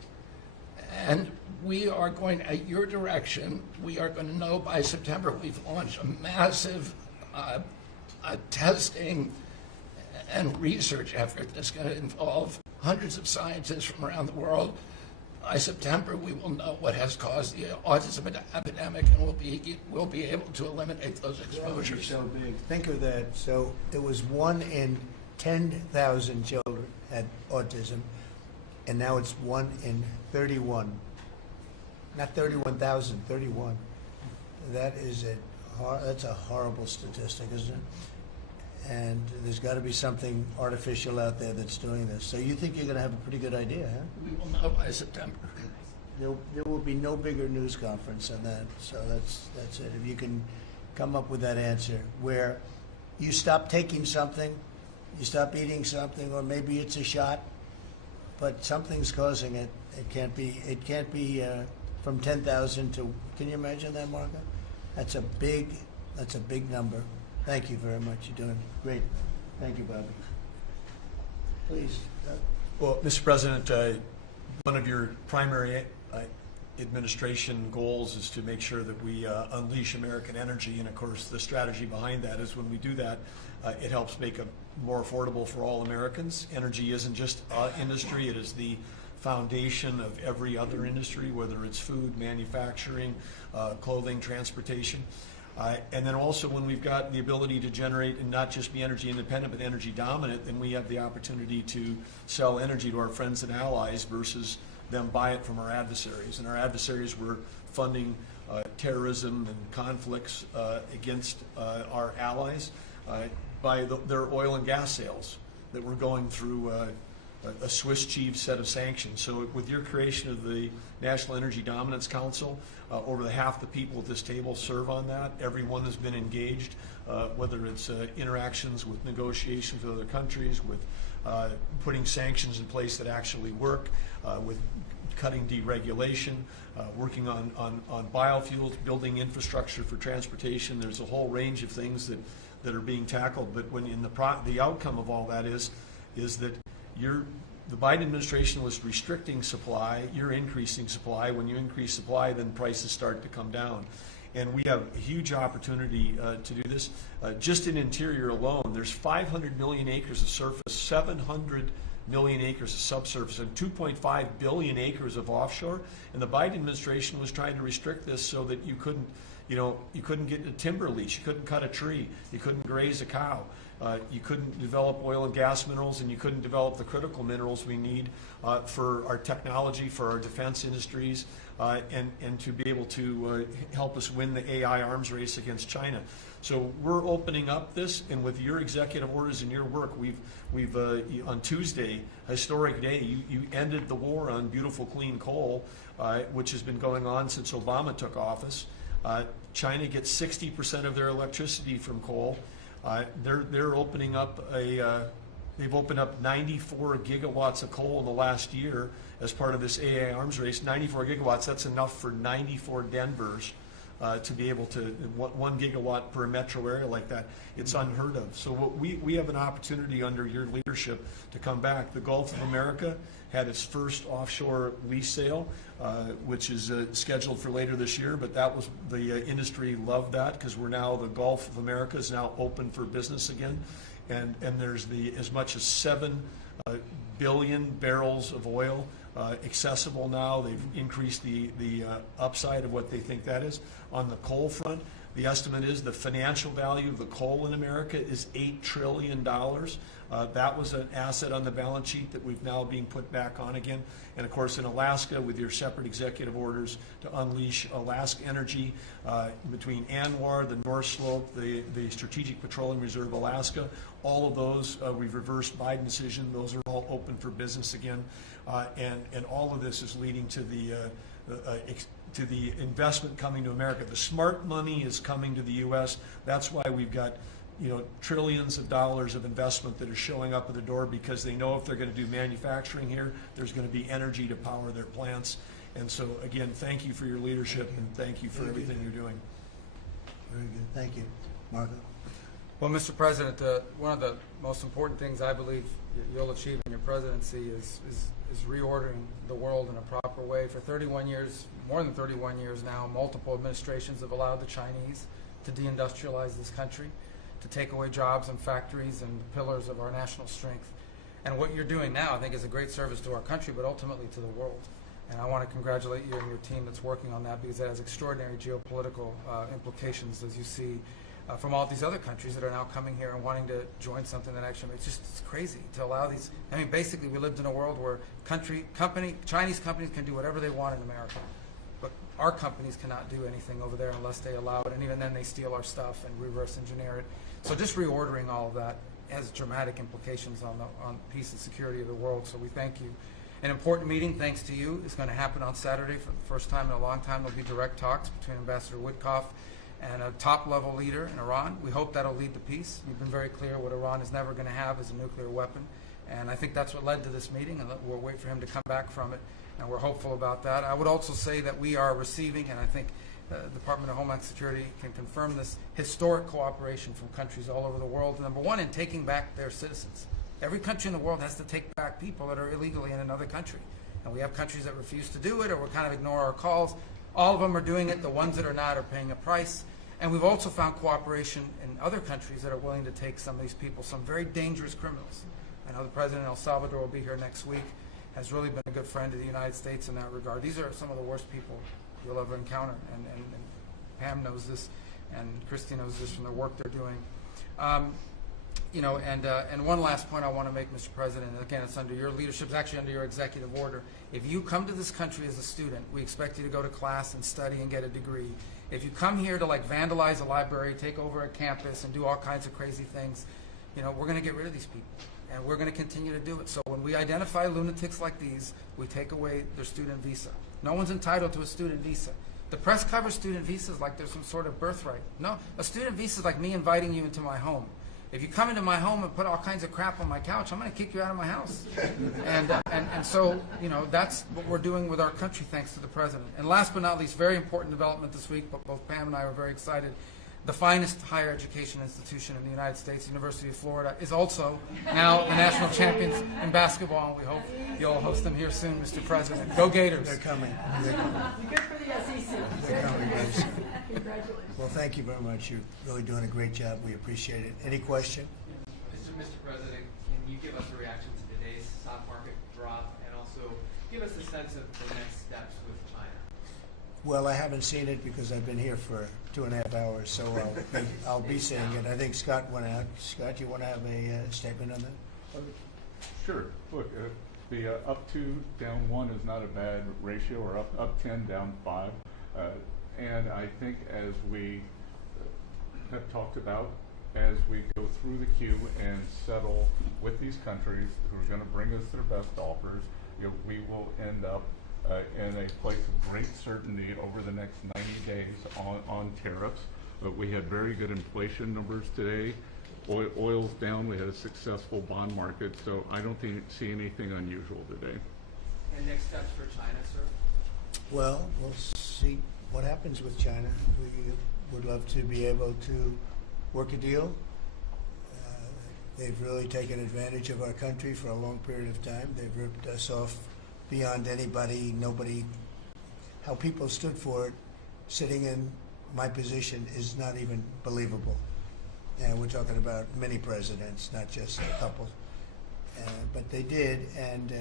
And we are going, at your direction, we are going to know by September. We've launched a massive testing and research effort that's going to involve hundreds of scientists from around the world. By September, we will know what has caused the autism epidemic, and we'll be able to eliminate those exposures. So big. Think of that. So it was 1 in 10,000 children had autism, and now it's 1 in 31. Not 31,000, 31. That's a horrible statistic, isn't it? And there's got to be something artificial out there that's doing this. So you think you're going to have a pretty good idea, huh? We will know by September. There will be no bigger news conference than that. So that's it. If you can come up with that answer where you stop taking something, you stop eating something, or maybe it's a shot, but something's causing it. It can't be from 10,000 to. Can you imagine that, Marco? That's a big number. Thank you very much. You're doing great. Thank you, Bobby. Please. Well, Mr. President, one of your primary administration goals is to make sure that we unleash American energy, and of course the strategy behind that is when we do that, it helps make it more affordable for all Americans. Energy isn't just industry, it is the foundation of every other industry, whether it's food, manufacturing, clothing, transportation. And then also when we've got the ability to generate and not just be energy independent but energy dominant, then we have the opportunity to sell energy to our friends and allies versus them buy it from our adversaries. And our adversaries were funding terrorism and conflicts against our allies by their oil and gas sales that were going through a Swiss cheese set of sanctions. So with your creation of the National Energy Dominance Council, over half the people at this table serve on that. Everyone has been engaged, whether it's interactions with negotiations with other countries, with putting sanctions in place that actually work, with cutting deregulation, working on biofuels, building infrastructure for transportation. There's a whole range of things that are being tackled. But when the outcome of all that is that the Biden administration was restricting supply, you're increasing supply. When you increase supply, then prices start to come down. And we have a huge opportunity to do this. Just in interior alone, there's 500 million acres of surface, 700 million acres of subsurface, and 2.5 billion acres of offshore. And the Biden administration was trying to restrict this so that you couldn't get a timber lease, you couldn't cut a tree, you couldn't graze a cow. You couldn't develop oil and gas minerals, and you couldn't develop the critical minerals we need for our technology, for our defense industries, and to be able to help us win the AI arms race against China. So we're opening up this, and with your executive orders and your work, we've on Tuesday, historic day, you ended the war on beautiful clean coal, which has been going on since Obama took office. China gets 60% of their electricity from coal. They're opening up they've opened up 94 gigawatts of coal in the last year as part of this AI arms race. 94 gigawatts, that's enough for 94 Denvers to be able to, 1 gigawatt per metro area like that. It's unheard of. So we have an opportunity under your leadership to come back. The Gulf of America had its first offshore lease sale, which is scheduled for later this year, but that was, the industry loved that because we're now, the Gulf of America is now open for business again. and there's as much as 7 billion barrels of oil accessible now. They've increased the upside of what they think that is. On the coal front, the estimate is the financial value of the coal in America is $8 trillion. That was an asset on the balance sheet that we've now being put back on again. And of course, in Alaska, with your separate executive orders to unleash Alaska energy between ANWR, the North Slope, the Strategic Petroleum Reserve Alaska, all of those we've reversed Biden decision. Those are all open for business again, and all of this is leading to the investment coming to America. The smart money is coming to the U.S. That's why we've got trillions of dollars of investment that are showing up at the door, because they know if they're going to do manufacturing here, there's going to be energy to power their plants. And so, again, thank you for your leadership, and thank you for everything you're doing. Very good. Thank you. Marco? Well, Mr. President, one of the most important things I believe you'll achieve in your presidency is reordering the world in a proper way. For 31 years, more than 31 years now, multiple administrations have allowed the Chinese to deindustrialize this country, to take away jobs and factories and the pillars of our national strength. And what you're doing now, I think, is a great service to our country, but ultimately to the world. And I want to congratulate you and your team that's working on that, because it has extraordinary geopolitical implications, as you see, from all these other countries that are now coming here and wanting to join something that actually it's crazy to allow these. I mean, basically, we lived in a world where Chinese companies can do whatever they want in America, but our companies cannot do anything over there unless they allow it, and even then they steal our stuff and reverse engineer it. So just reordering all of that has dramatic implications on peace and security of the world. So we thank you. An important meeting, thanks to you, is going to happen on Saturday for the first time in a long time. There'll be direct talks between Ambassador Witkoff and a top-level leader in Iran. We hope that'll lead to peace. You've been very clear what Iran is never going to have is a nuclear weapon. And I think that's what led to this meeting, and we'll wait for him to come back from it. And we're hopeful about that. I would also say that we are receiving, and I think the Department of Homeland Security can confirm this, historic cooperation from countries all over the world. Number one, in taking back their citizens. Every country in the world has to take back people that are illegally in another country. And we have countries that refuse to do it, or will kind of ignore our calls. All of them are doing it. The ones that are not are paying a price. And we've also found cooperation in other countries that are willing to take some of these people, some very dangerous criminals. I know the President of El Salvador will be here next week, has really been a good friend of the United States in that regard. These are some of the worst people you'll ever encounter, and Pam knows this, and Christy knows this from the work they're doing. And one last point I want to make, Mr. President, and again, it's under your leadership, it's actually under your executive order. If you come to this country as a student, we expect you to go to class and study and get a degree. If you come here to vandalize a library, take over a campus, and do all kinds of crazy things, we're going to get rid of these people, and we're going to continue to do it. So when we identify lunatics like these, we take away their student visa. No one's entitled to a student visa. The press covers student visas like there's some sort of birthright. No, a student visa is like me inviting you into my home. If you come into my home and put all kinds of crap on my couch, I'm going to kick you out of my house. And so, that's what we're doing with our country, thanks to the President. And last but not least, very important development this week, but both Pam and I were very excited. The finest higher education institution in the United States, University of Florida, is also now the national champions in basketball, and we hope you'll host them here soon, Mr. President. Go Gators. They're coming. Good for the SEC. They're coming, guys. Congratulations. Well, thank you very much. You're really doing a great job. We appreciate it. Any question? Mr. President, can you give us a reaction to today's stock market drop, and also give us a sense of the next steps with China? Well, I haven't seen it because I've been here for 2.5 hours, so I'll be seeing it. I think Scott went out. Scott, you want to have a statement on that? Sure. Look, the up 2, down 1 is not a bad ratio, or up 10, down 5. And I think, as we have talked about, as we go through the queue and settle with these countries who are going to bring us their best offers, we will end up in a place of great certainty over the next 90 days on tariffs. But we had very good inflation numbers today. Oil's down. We had a successful bond market. So I don't see anything unusual today. And next steps for China, sir? Well, we'll see what happens with China. We would love to be able to work a deal. They've really taken advantage of our country for a long period of time. They've ripped us off beyond nobody. How people stood for it, sitting in my position, is not even believable. And we're talking about many presidents, not just a couple. But they did, and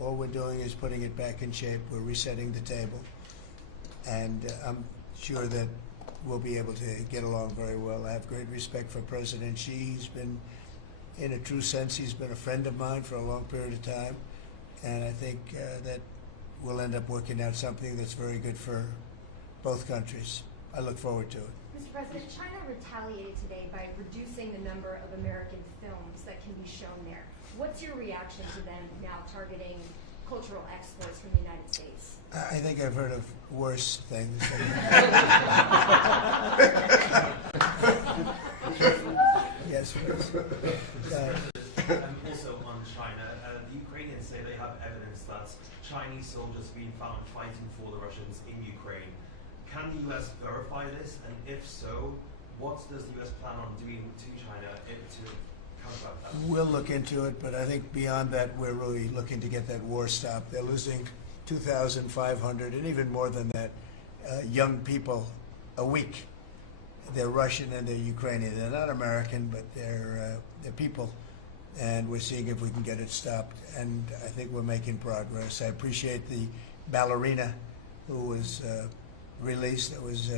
all we're doing is putting it back in shape. We're resetting the table. And I'm sure that we'll be able to get along very well. I have great respect for President Xi. He's been, in a true sense, he's been a friend of mine for a long period of time. And I think that we'll end up working out something that's very good for both countries. I look forward to it. Mr. President, China retaliated today by reducing the number of American films that can be shown there. What's your reaction to them now targeting cultural exports from the United States? I think I've heard of worse things. Yes, please. Also on China, the Ukrainians say they have evidence that Chinese soldiers have been found fighting for the Russians in Ukraine. Can the U.S. verify this? And if so, what does the U.S. plan on doing to China to counteract that? We'll look into it, but I think beyond that, we're really looking to get that war stopped. They're losing 2,500 and even more than that young people a week. They're Russian and they're Ukrainian. They're not American, but they're people. And we're seeing if we can get it stopped. And I think we're making progress. I appreciate the ballerina who was released. It was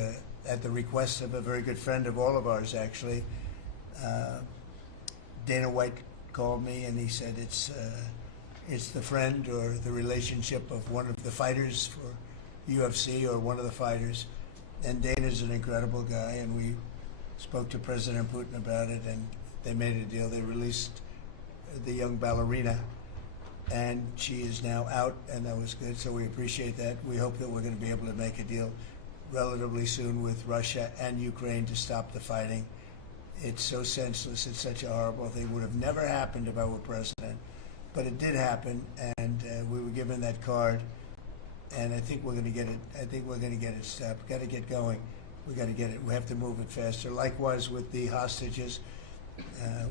at the request of a very good friend of all of ours, actually. Dana White called me and he said it's the friend or the relationship of one of the fighters for UFC or one of the fighters. And Dana's an incredible guy, and we spoke to President Putin about it, and they made a deal. They released the young ballerina, and she is now out, and that was good, so we appreciate that. We hope that we're going to be able to make a deal relatively soon with Russia and Ukraine to stop the fighting. It's so senseless. It's such a horrible thing. It would have never happened if I were president, but it did happen, and we were given that card. And I think we're going to get it. I think we're going to get it stopped. We've got to get going. We got to get it. We have to move it faster. Likewise with the hostages,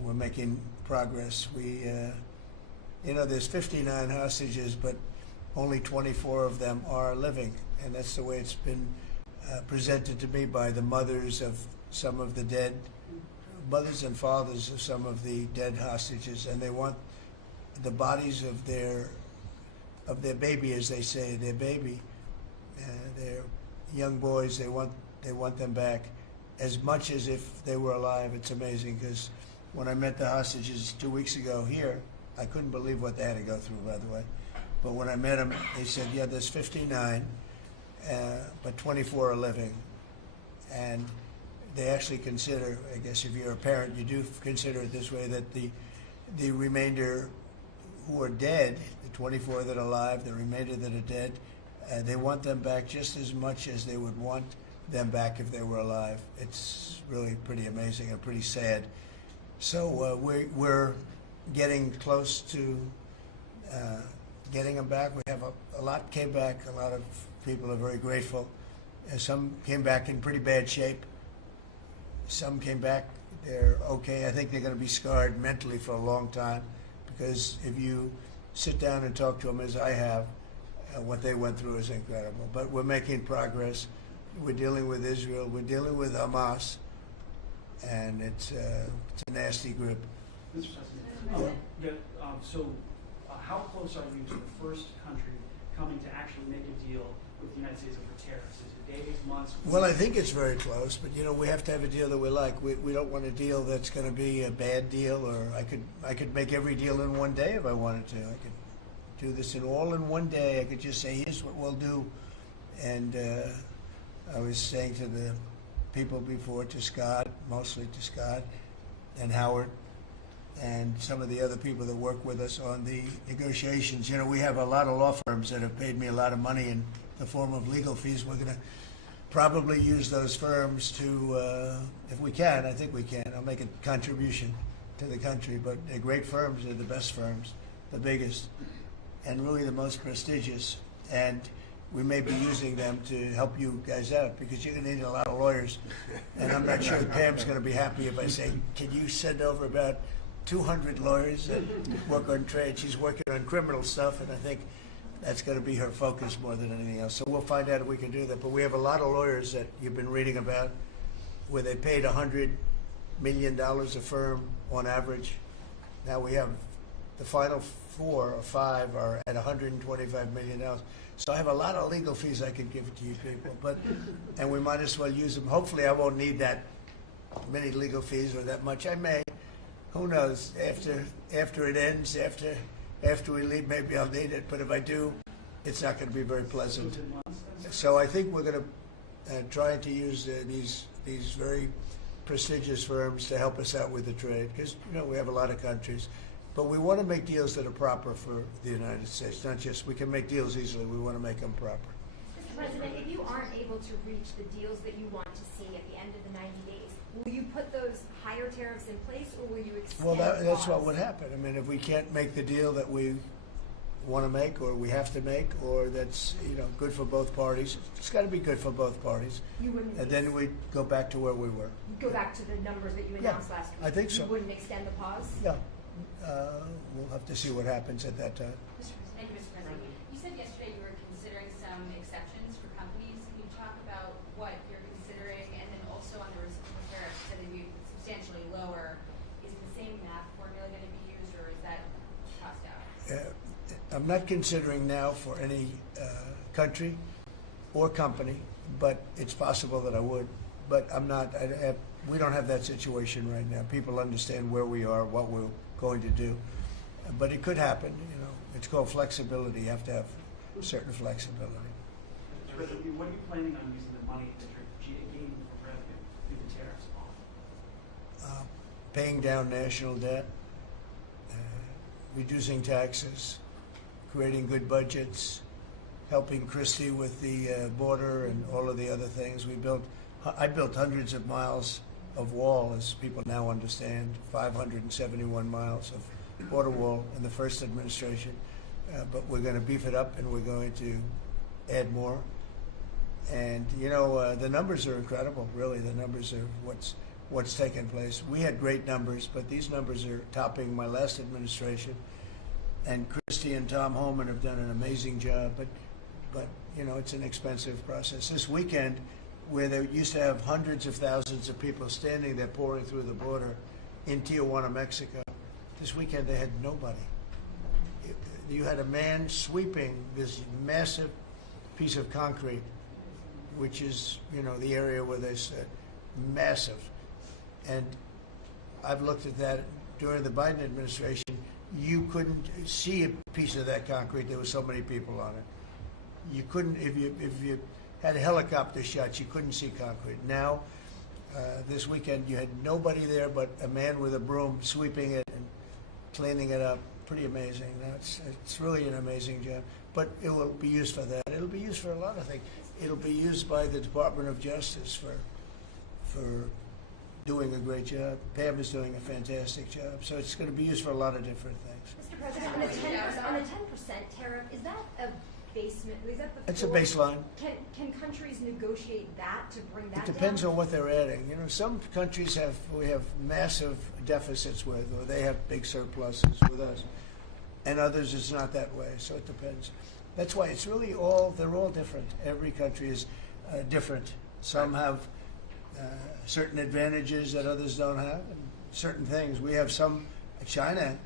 we're making progress. There's 59 hostages, but only 24 of them are living, and that's the way it's been presented to me by the mothers of some of the dead, mothers and fathers of some of the dead hostages, and they want the bodies of their baby, as they say, their baby, their young boys. They want them back as much as if they were alive. It's amazing, because when I met the hostages 2 weeks ago here, I couldn't believe what they had to go through, by the way. But when I met them, they said, yeah, there's 59, but 24 are living. And they actually consider, I guess if you're a parent, you do consider it this way, that the remainder who are dead, the 24 that are alive, the remainder that are dead, they want them back just as much as they would want them back if they were alive. It's really pretty amazing and pretty sad. So we're getting close to getting them back. We have a lot came back. A lot of people are very grateful. Some came back in pretty bad shape. Some came back, they're okay. I think they're going to be scarred mentally for a long time, because if you sit down and talk to them, as I have, what they went through is incredible. But we're making progress. We're dealing with Israel. We're dealing with Hamas, and it's a nasty group. Mr. President, how close are you to the first country coming to actually make a deal with the United States over tariffs? Is it days, months? Well, I think it's very close, but we have to have a deal that we like. We don't want a deal that's going to be a bad deal, or I could make every deal in one day if I wanted to. I could do this all in one day. I could just say, here's what we'll do. And I was saying to the people before, to Scott, mostly to Scott and Howard, and some of the other people that work with us on the negotiations. We have a lot of law firms that have paid me a lot of money in the form of legal fees. We're going to probably use those firms to, if we can, I think we can. I'll make a contribution to the country, but they're great firms. They're the best firms, the biggest, and really the most prestigious. And we may be using them to help you guys out, because you're going to need a lot of lawyers. And I'm not sure Pam's going to be happy if I say, can you send over about 200 lawyers that work on trade? She's working on criminal stuff, and I think that's going to be her focus more than anything else. So we'll find out if we can do that. But we have a lot of lawyers that you've been reading about, where they paid $100 million a firm on average. Now we have the final 4 or 5 are at $125 million. So I have a lot of legal fees I could give to you people, and we might as well use them. Hopefully I won't need that many legal fees or that much. I may. Who knows? After it ends, after we leave, maybe I'll need it. But if I do, it's not going to be very pleasant. So I think we're going to try to use these very prestigious firms to help us out with the trade, because we have a lot of countries. But we want to make deals that are proper for the United States, not just we can make deals easily. We want to make them proper. Mr. President, if you aren't able to reach the deals that you want to see at the end of the 90 days, will you put those higher tariffs in place, or will you extend Well, that's pause? what would happen. I mean, if we can't make the deal that we want to make, or we have to make, or that's good for both parties, it's got to be good for both parties. You wouldn't. And then we go back to where we were. Go back to the numbers that you announced last week. I think so. You wouldn't extend the pause. Yeah. We'll have to see what happens at that time. Thank you, Mr. President. You said yesterday you were considering some exceptions for companies. Can you talk about what you're considering? And then also on the reciprocal tariffs, that would be substantially lower. Is the same math formula going to be used, or is that tossed out? I'm not considering now for any country or company, but it's possible that I would. But I'm not. We don't have that situation right now. People understand where we are, what we're going to do. But it could happen. It's called flexibility. You have to have certain flexibility. Mr. President, what are you planning on using the money that you're gaining from revenue through the tariffs on? Paying down national debt, reducing taxes, creating good budgets, helping Christie with the border and all of the other things. I built hundreds of miles of wall, as people now understand, 571 miles of border wall in the first administration. But we're going to beef it up, and we're going to add more. And the numbers are incredible. Really, the numbers are what's taken place. We had great numbers, but these numbers are topping my last administration. And Christie and Tom Homan have done an amazing job. But it's an expensive process. This weekend, where they used to have hundreds of thousands of people standing there pouring through the border in Tijuana, Mexico, this weekend they had nobody. You had a man sweeping this massive piece of concrete, which is, the area where they said massive. And I've looked at that during the Biden administration. You couldn't see a piece of that concrete. There were so many people on it. You couldn't, if you had helicopter shots, you couldn't see concrete. Now, this weekend, you had nobody there but a man with a broom sweeping it and cleaning it up. Pretty amazing. It's really an amazing job. But it will be used for that. It'll be used for a lot of things. It'll be used by the Department of Justice for doing a great job. Pam is doing a fantastic job. So it's going to be used for a lot of different things. Mr. President, on the 10% tariff, is that a basement? Is that the It's a floor? baseline. Can countries negotiate that to bring that It depends down? on what they're adding. Some countries we have massive deficits with, or they have big surpluses with us, and others it's not that way. So it depends. That's why it's really they're all different. Every country is different. Some have certain advantages that others don't have, and certain things. We have some. China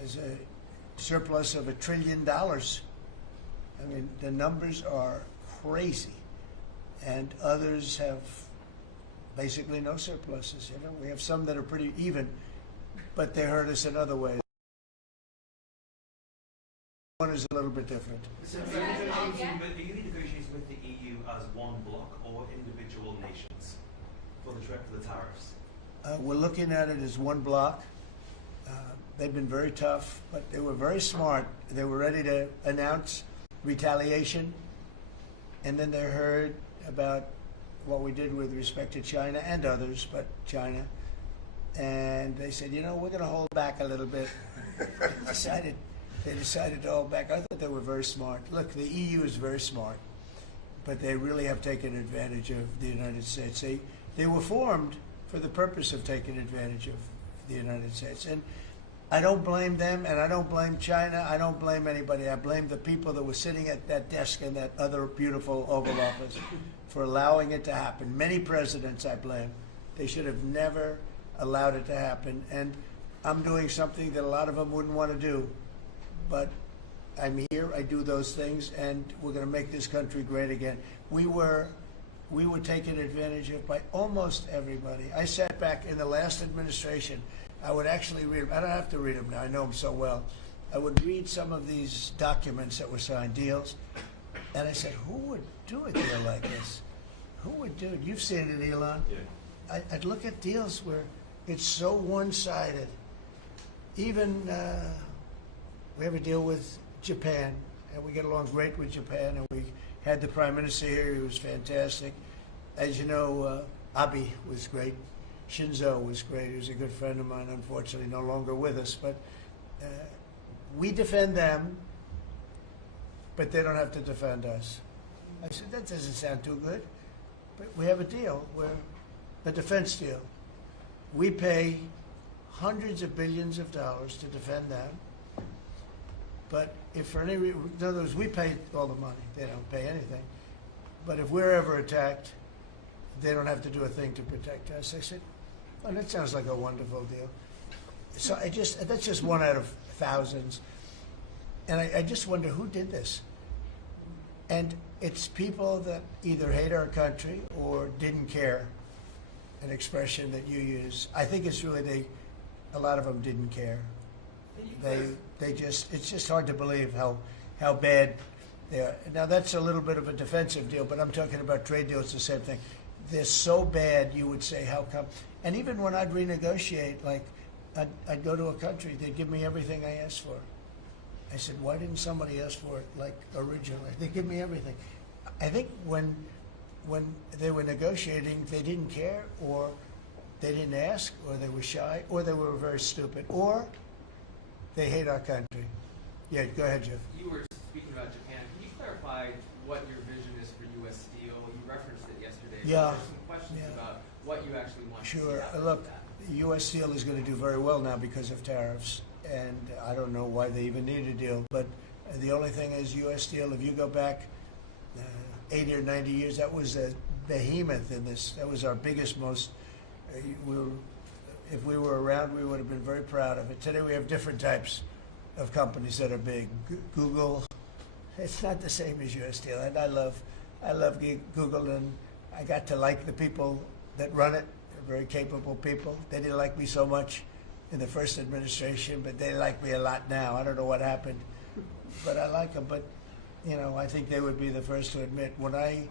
has a surplus of $1 trillion. I mean, the numbers are crazy, and others have basically no surpluses. We have some that are pretty even, but they hurt us in other ways. One is a little bit different. So are you negotiating with the EU as one bloc or individual nations for the tariffs? We're looking at it as one block. They've been very tough, but they were very smart. They were ready to announce retaliation, and then they heard about what we did with respect to China and others, but China, and they said, we're going to hold back a little bit. They decided to hold back. I thought they were very smart. Look, the EU is very smart, but they really have taken advantage of the United States. They were formed for the purpose of taking advantage of the United States. And I don't blame them, and I don't blame China. I don't blame anybody. I blame the people that were sitting at that desk in that other beautiful Oval Office for allowing it to happen. Many presidents I blame. They should have never allowed it to happen. And I'm doing something that a lot of them wouldn't want to do. But I'm here, I do those things, and we're going to make this country great again. We were taken advantage of by almost everybody. I sat back in the last administration. I would actually read them. I don't have to read them now. I know them so well. I would read some of these documents that were signed, deals, and I said, who would do a deal like this? Who would do it? You've seen it, Elon. Yeah. I'd look at deals where it's so one-sided. Even we have a deal with Japan, and we get along great with Japan, and we had the Prime Minister here. He was fantastic. As you know, Abe was great. Shinzo was great. He was a good friend of mine, unfortunately no longer with us. But we defend them, but they don't have to defend us. I said, that doesn't sound too good. But we have a deal, a defense deal. We pay hundreds of billions of dollars to defend them. But if for any reason, in other words, we pay all the money. They don't pay anything. But if we're ever attacked, they don't have to do a thing to protect us. I said, oh, that sounds like a wonderful deal. So that's just one out of thousands. And I just wonder who did this. And it's people that either hate our country or didn't care, an expression that you use. I think it's really a lot of them didn't care. It's just hard to believe how bad they are. Now that's a little bit of a defensive deal, but I'm talking about trade deals, the same thing. They're so bad, you would say, how come? And even when I'd renegotiate, like I'd go to a country, they'd give me everything I asked for. I said, why didn't somebody ask for it like originally? They give me everything. I think when they were negotiating, they didn't care, or they didn't ask, or they were shy, or they were very stupid, or they hate our country. Yeah, go ahead, Jeff. You were speaking about Japan. Can you clarify what your vision is for U.S. Steel? You referenced it yesterday. Yeah. There's some questions about what you actually want to see Sure. happen Look, with that. U.S. Steel is going to do very well now because of tariffs, and I don't know why they even need a deal. But the only thing is, U.S. Steel, if you go back 80 or 90 years, that was a behemoth in this. That was our biggest, most. If we were around, we would have been very proud of it. Today we have different types of companies that are big. Google, it's not the same as U.S. Steel, and I love Google, and I got to like the people that run it. They're very capable people. They didn't like me so much in the first administration, but they like me a lot now. I don't know what happened, but I like them. But I think they would be the first to admit, when I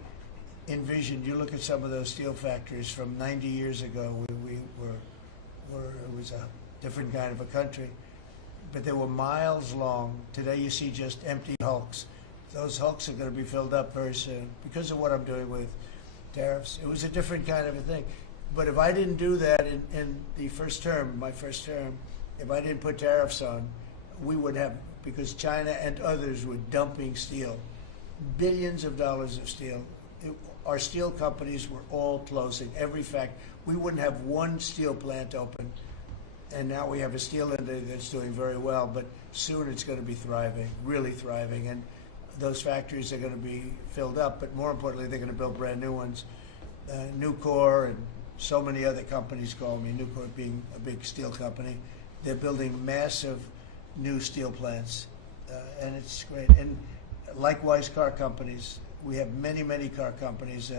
envisioned, you look at some of those steel factories from 90 years ago, it was a different kind of a country, but they were miles long. Today you see just empty hulks. Those hulks are going to be filled up very soon because of what I'm doing with tariffs. It was a different kind of a thing. But if I didn't do that in the first term, my first term, if I didn't put tariffs on, we would have, because China and others were dumping steel, billions of dollars of steel. Our steel companies were all closing. Every fact, we wouldn't have one steel plant open. And now we have a steel industry that's doing very well, but soon it's going to be thriving, really thriving. And those factories are going to be filled up, but more importantly, they're going to build brand new ones. Nucor and so many other companies call me, Nucor being a big steel company. They're building massive new steel plants, and it's great. And likewise, car companies. We have many, many car companies.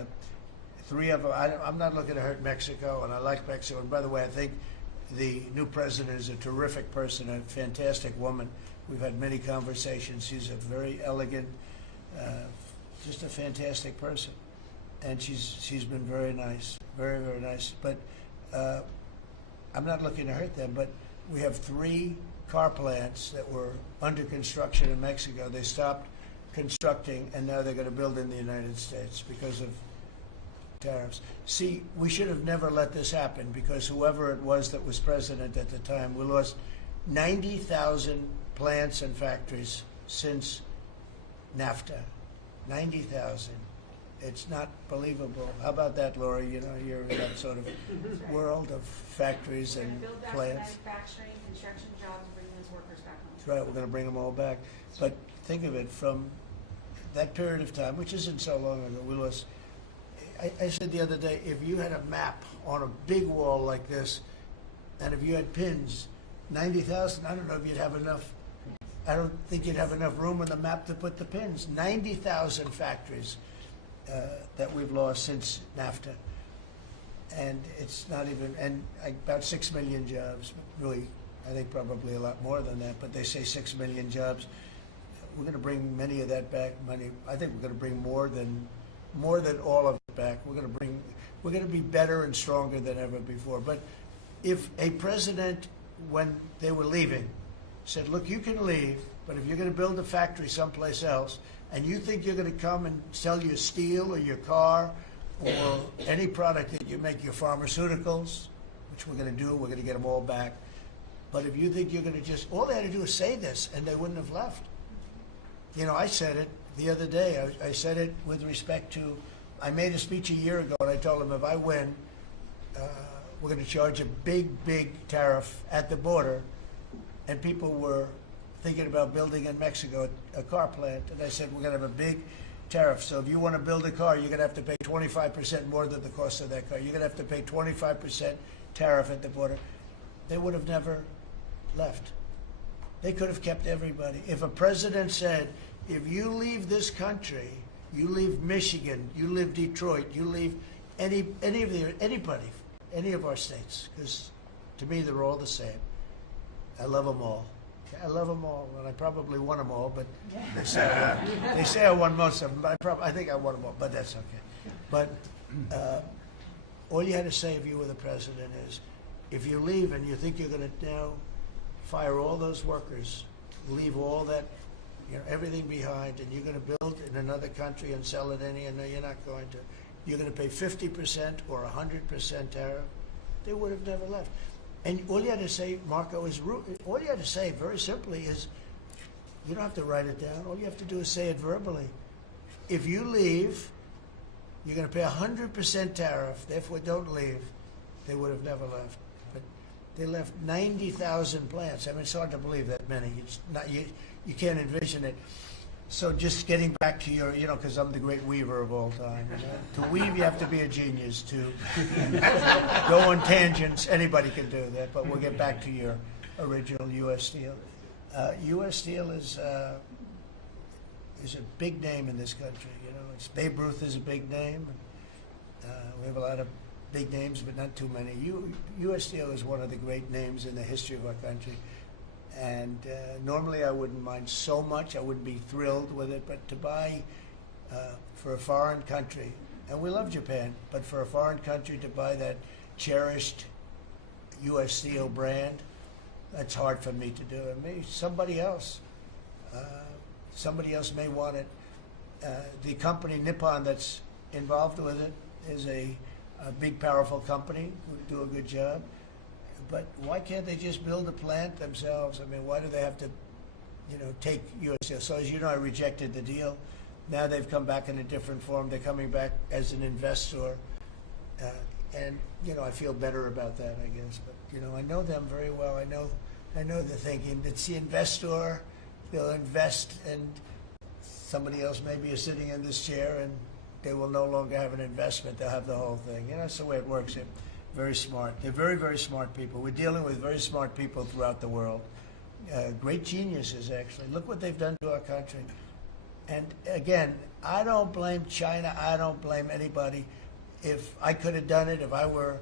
3 of them, I'm not looking to hurt Mexico, and I like Mexico. And by the way, I think the new president is a terrific person, a fantastic woman. We've had many conversations. She's a very elegant, just a fantastic person. And she's been very nice, very, very nice. But I'm not looking to hurt them, but we have 3 car plants that were under construction in Mexico. They stopped constructing, and now they're going to build in the United States because of tariffs. See, we should have never let this happen, because whoever it was that was president at the time, we lost 90,000 plants and factories since NAFTA. 90,000. It's not believable. How about that, Laura? You're in that sort of world of factories and Build back plants. manufacturing, construction jobs, and bring those workers back home. That's right. We're going to bring them all back. But think of it, from that period of time, which isn't so long ago, we lost. I said the other day, if you had a map on a big wall like this, And if you had pins, 90,000, I don't know if you'd have enough. I don't think you'd have enough room on the map to put the pins. 90,000 factories that we've lost since NAFTA. And it's not even, and about 6 million jobs, really, I think probably a lot more than that, but they say 6 million jobs. We're going to bring many of that back. I think we're going to bring more than all of it back. We're going to be better and stronger than ever before. But if a president, when they were leaving, said, look, you can leave, but if you're going to build a factory someplace else, and you think you're going to come and sell your steel or your car or any product that you make, your pharmaceuticals, which we're going to do, we're going to get them all back. But if you think you're going to just, all they had to do is say this, and they wouldn't have left. You know, I said it the other day. I said it with respect to, I made a speech a year ago, and I told them if I win, we're going to charge a big, big tariff at the border. And people were thinking about building in Mexico a car plant. And I said, we're going to have a big tariff. So if you want to build a car, you're going to have to pay 25% more than the cost of that car. You're going to have to pay 25% tariff at the border. They would have never left. They could have kept everybody. If a president said, if you leave this country, you leave Michigan, you leave Detroit, you leave anybody, any of our states, because to me they're all the same. I love them all. I love them all, and I probably won them all, but they say I won most of them, but I think I won them all, but that's okay. But all you had to say if you were the president is, if you leave and you think you're going to now fire all those workers, leave all that, everything behind, and you're going to build in another country and sell it any, and no, you're not going to. You're going to pay 50% or 100% tariff. They would have never left. And all you had to say, Marco, all you had to say very simply is, you don't have to write it down. All you have to do is say it verbally. If you leave, you're going to pay 100% tariff. Therefore, don't leave. They would have never left. But they left 90,000 plants. I mean, it's hard to believe that many. It's not, you can't envision it. So just getting back to your, because I'm the great weaver of all time. To weave, you have to be a genius. To go on tangents, anybody can do that. But we'll get back to your original U.S. Steel. U.S. Steel is a big name in this country. It's Babe Ruth is a big name. We have a lot of big names, but not too many. U.S. Steel is one of the great names in the history of our country. And normally I wouldn't mind so much. I wouldn't be thrilled with it. But to buy for a foreign country, and we love Japan, but for a foreign country to buy that cherished U.S. Steel brand, that's hard for me to do. And maybe somebody else may want it. The company Nippon that's involved with it is a big, powerful company who do a good job. But why can't they just build a plant themselves? I mean, why do they have to, take U.S. Steel? So as you know, I rejected the deal. Now they've come back in a different form. They're coming back as an investor. And, I feel better about that, I guess. But, I know them very well. I know the thinking. It's the investor. They'll invest, and somebody else maybe is sitting in this chair, and they will no longer have an investment. They'll have the whole thing. That's the way it works here. Very smart. They're very, very smart people. We're dealing with very smart people throughout the world. Great geniuses, actually. Look what they've done to our country. And again, I don't blame China. I don't blame anybody. If I could have done it, if I were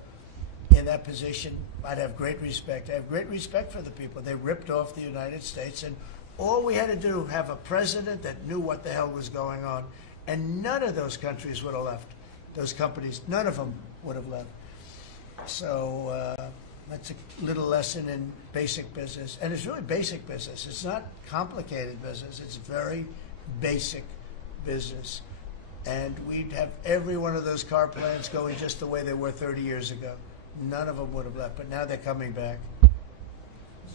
in that position, I'd have great respect. I have great respect for the people. They ripped off the United States, and all we had to do, have a president that knew what the hell was going on. And none of those countries would have left. Those companies, none of them would have left. So that's a little lesson in basic business. And it's really basic business. It's not complicated business. It's very basic business. And we'd have every one of those car plants going just the way they were 30 years ago. None of them would have left, but now they're coming back.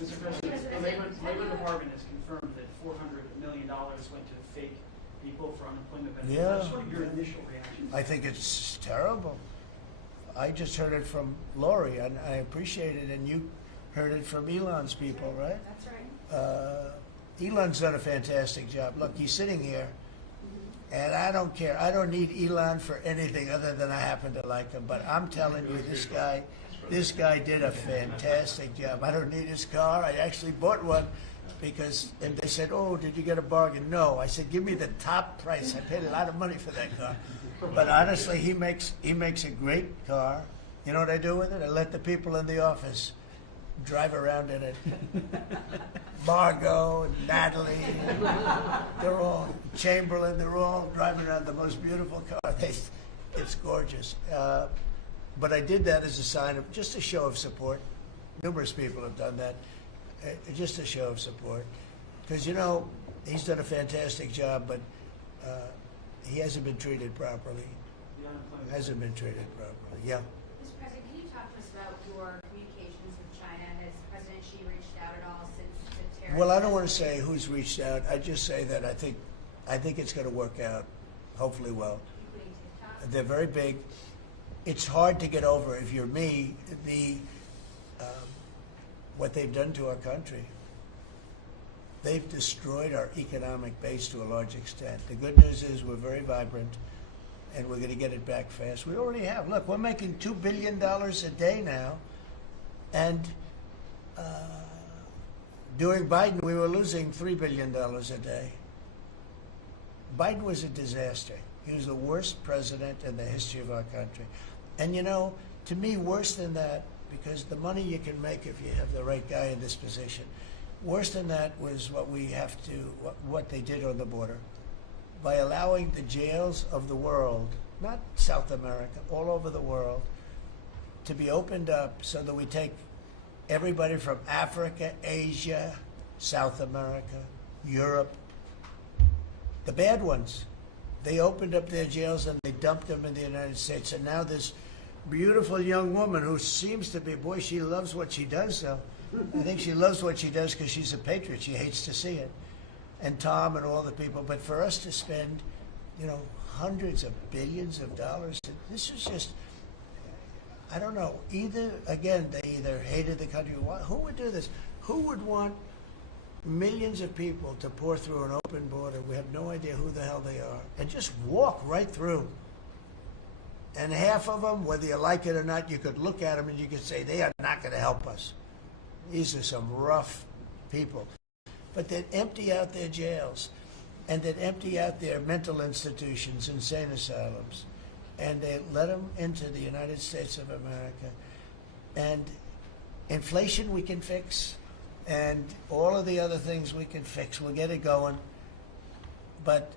Mr. President, the Labor Department has confirmed that $400 million went to fake people for unemployment benefits. Yeah. What's sort of your initial reaction? I think it's terrible. I just heard it from Lori, and I appreciate it, and you heard it from Elon's people, right? That's right. Elon's done a fantastic job. Look, he's sitting here, and I don't care. I don't need Elon for anything other than I happen to like him. But I'm telling you, this guy This guy did a fantastic job. I don't need his car. I actually bought one because, and they said, oh, did you get a bargain? No. I said, give me the top price. I paid a lot of money for that car. But honestly, he makes a great car. You know what I do with it? I let the people in the office drive around in it. Margot and Natalie, they're all, Chamberlain, they're all driving around the most beautiful car. It's gorgeous. But I did that as a sign of, just a show of support. Numerous people have done that. Just a show of support. Because, you know, he's done a fantastic job, but he hasn't been treated properly. Hasn't been treated properly. Yeah. Mr. President, can you talk to us about your communications with China? Has President Xi reached out at all since the terror? Well, I don't want to say who's reached out. I just say that I think it's going to work out, hopefully well. They're very big. It's hard to get over, if you're me, what they've done to our country. They've destroyed our economic base to a large extent. The good news is we're very vibrant, and we're going to get it back fast. We already have. Look, we're making $2 billion a day now, and during Biden, we were losing $3 billion a day. Biden was a disaster. He was the worst president in the history of our country. And you know, to me, worse than that, because the money you can make if you have the right guy in this position, worse than that was what they did on the border. By allowing the jails of the world, not South America, all over the world, to be opened up so that we take everybody from Africa, Asia, South America, Europe, the bad ones. They opened up their jails and they dumped them in the United States. And now this beautiful young woman who seems to be, boy, she loves what she does, though. I think she loves what she does because she's a patriot. She hates to see it. And Tom and all the people. But for us to spend, you know, hundreds of billions of dollars, this is just, I don't know. Either, again, they either hated the country. Who would do this? Who would want millions of people to pour through an open border? We have no idea who the hell they are. And just walk right through. And half of them, whether you like it or not, you could look at them and you could say, they are not going to help us. These are some rough people. But they'd empty out their jails, and they'd empty out their mental institutions, insane asylums, and they let them into the United States of America. And inflation we can fix, and all of the other things we can fix. We'll get it going. But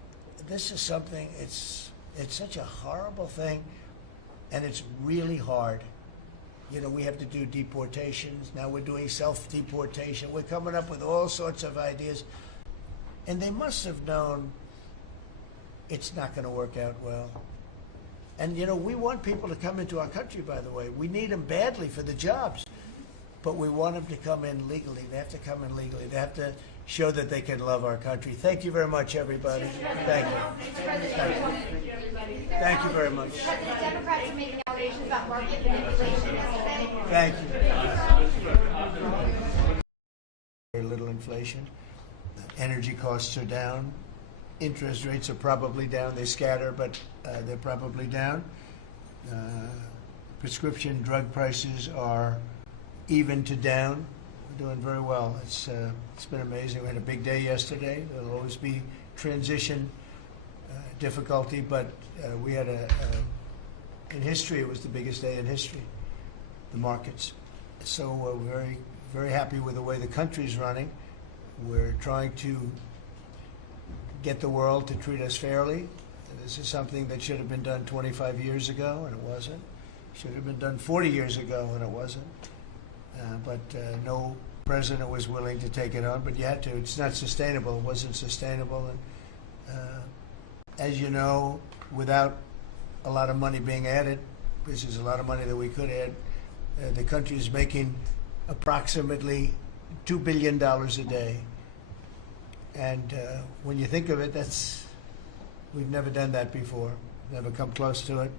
this is something, it's such a horrible thing, and it's really hard. You know, we have to do deportations. Now we're doing self-deportation. We're coming up with all sorts of ideas. And they must have known it's not going to work out well. And, you know, we want people to come into our country, by the way. We need them badly for the jobs. But we want them to come in legally. They have to come in legally. They have to show that they can love our country. Thank you very much, everybody. Thank you. Thank you very much. President, Democrats are making allegations about market manipulation. Thank you. Very little inflation. Energy costs are down. Interest rates are probably down. They scatter, but they're probably down. Prescription drug prices are even to down. We're doing very well. It's been amazing. We had a big day yesterday. There'll always be transition difficulty, but we had in history, it was the biggest day in history, the markets. So we're very, very happy with the way the country's running. We're trying to get the world to treat us fairly. This is something that should have been done 25 years ago, and it wasn't. Should have been done 40 years ago, and it wasn't. But no president was willing to take it on, but you had to. It's not sustainable. It wasn't sustainable. And as you know, without a lot of money being added, this is a lot of money that we could add, the country is making approximately $2 billion a day. And when you think of it, we've never done that before, never come close to it.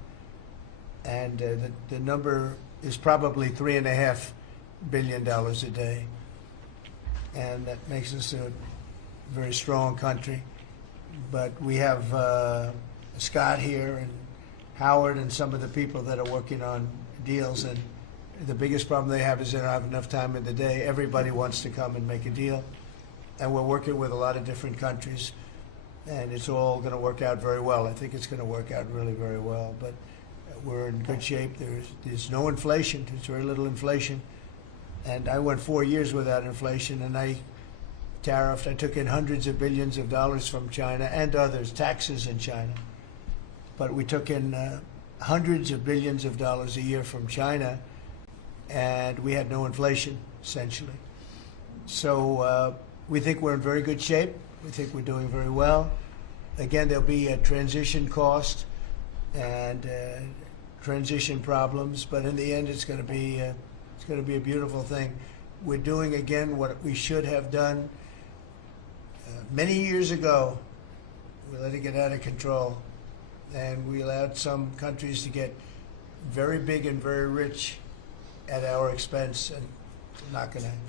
And the number is probably $3.5 billion a day. And that makes us a very strong country. But we have Scott here and Howard and some of the people that are working on deals, and The biggest problem they have is they don't have enough time in the day. Everybody wants to come and make a deal. And we're working with a lot of different countries, and it's all going to work out very well. I think it's going to work out really very well. But we're in good shape. There's no inflation. There's very little inflation. And I went 4 years without inflation, and I tariffed. I took in hundreds of billions of dollars from China and others, taxes in China. But we took in hundreds of billions of dollars a year from China, and we had no inflation, essentially. So we think we're in very good shape. We think we're doing very well. Again, there'll be a transition cost and transition problems, but in the end, it's going to be a beautiful thing. We're doing again what we should have done many years ago. We let it get out of control, and we allowed some countries to get very big and very rich at our expense, and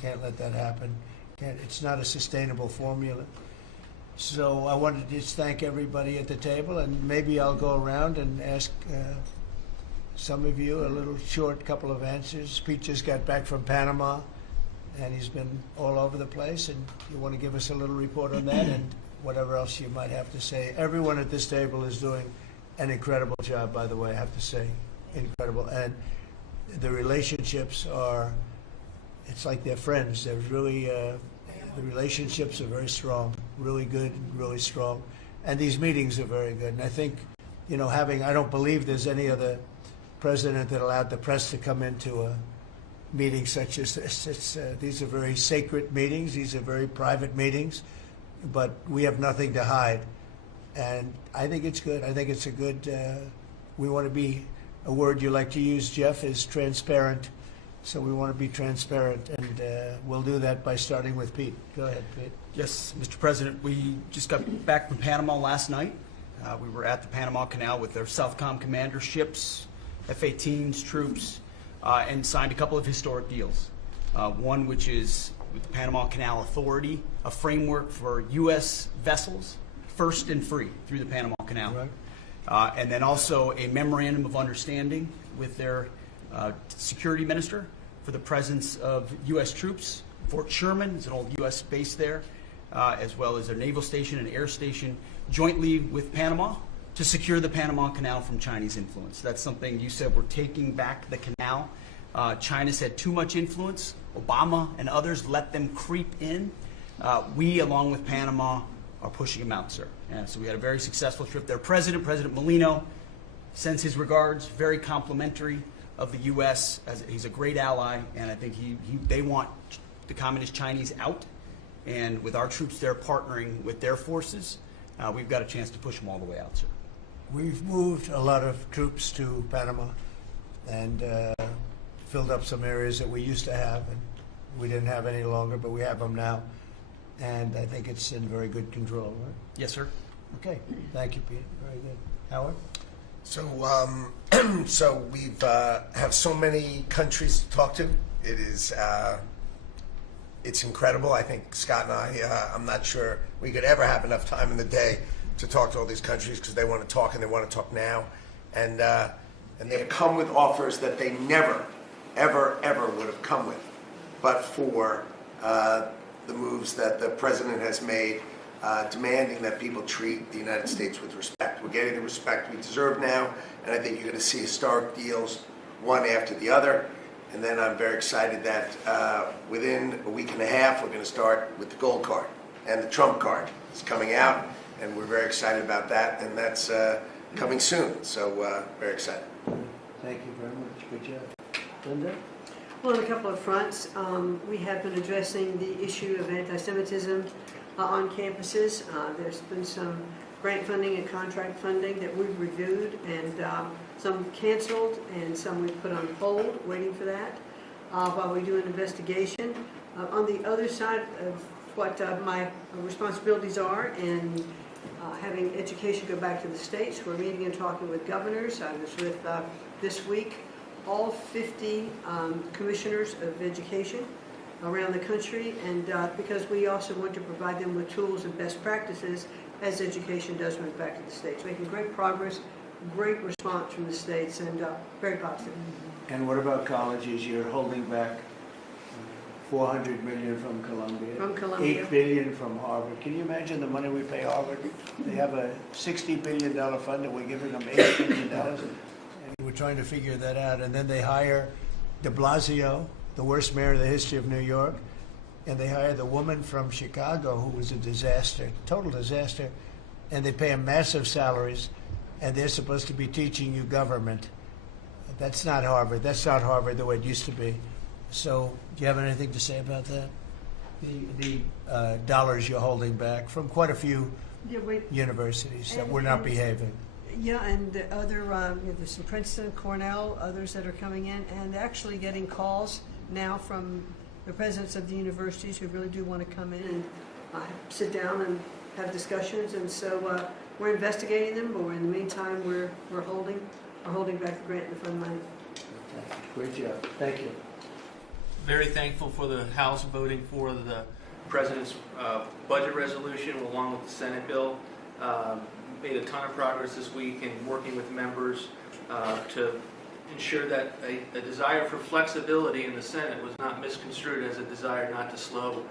can't let that happen. It's not a sustainable formula. So I wanted to just thank everybody at the table, and maybe I'll go around and ask some of you a little short couple of answers. Pete just got back from Panama, and he's been all over the place, and you want to give us a little report on that and whatever else you might have to say. Everyone at this table is doing an incredible job, by the way, I have to say. Incredible. And the relationships are, it's like they're friends. They're really, the relationships are very strong, really good and really strong. And these meetings are very good. And I think, I don't believe there's any other president that allowed the press to come into a meeting such as this. These are very sacred meetings. These are very private meetings. But we have nothing to hide. And I think it's good. I think it's a good, we want to be, a word you like to use, Jeff, is transparent. So we want to be transparent, and we'll do that by starting with Pete. Go ahead, Pete. Yes, Mr. President, we just got back from Panama last night. We were at the Panama Canal with their Southcom commander ships, F-18s, troops, and signed a couple of historic deals. One which is with the Panama Canal Authority, a framework for U.S. vessels, first and free through the Panama Canal. Right. And then also a memorandum of understanding with their security minister for the presence of U.S. troops. Fort Sherman is an old U.S. base there, as well as their naval station and air station, jointly with Panama to secure the Panama Canal from Chinese influence. That's something you said, we're taking back the canal. China's had too much influence. Obama and others let them creep in. We, along with Panama, are pushing them out, sir. And so we had a very successful trip there. President Molino sends his regards, very complimentary of the U.S. He's a great ally, and I think they want the Communist Chinese out. And with our troops there partnering with their forces, we've got a chance to push them all the way out, sir. We've moved a lot of troops to Panama and filled up some areas that we used to have, and we didn't have any longer, but we have them now. And I think it's in very good control, right? Yes, sir. Okay. Thank you, Pete. Very good. Howard? So, so we've have so many countries to talk to. It is, it's incredible. I think Scott and I, I'm not sure we could ever have enough time in the day to talk to all these countries because they want to talk and they want to talk now, and they've come with offers that they never, ever, ever would have come with, but for the moves that the president has made. Demanding that people treat the United States with respect. We're getting the respect we deserve now, and I think you're going to see historic deals, one after the other. And then I'm very excited that within a week and a half, we're going to start with the gold card, and the Trump card is coming out, and we're very excited about that, and that's coming soon. So very excited. Thank you very much. Good job. Linda? Well, on a couple of fronts, we have been addressing the issue of anti-Semitism on campuses. There's been some grant funding and contract funding that we've reviewed, and some canceled and some we've put on hold, waiting for that, while we do an investigation. On the other side of what my responsibilities are in having education go back to the states, we're meeting and talking with governors. I was with, this week, all 50 commissioners of education around the country, and because we also want to provide them with tools and best practices as education does move back to the states. Making great progress great response from the states and very positive. And what about colleges? You're holding back $400 million from Columbia. From Columbia. $8 billion from Harvard. Can you imagine the money we pay Harvard? They have a $60 billion fund and we're giving them $8 billion. And we're trying to figure that out. And then they hire de Blasio, the worst mayor in the history of New York, and they hire the woman from Chicago who was a disaster, total disaster, and they pay them massive salaries, and they're supposed to be teaching you government. That's not Harvard. That's not Harvard the way it used to be. So, do you have anything to say about that? The dollars you're holding back from quite a few universities that were not behaving. Yeah, and the other, there's some Princeton, Cornell, others that are coming in, and actually getting calls now from the presidents of the universities who really do want to come in and sit down and have discussions. And so we're investigating them, but in the meantime, we're holding back the grant and the fund money. Great job. Thank you. Very thankful for the House voting for the President's budget resolution along with the Senate bill. Made a ton of progress this week in working with members to ensure that a desire for flexibility in the Senate was not misconstrued as a desire not to slow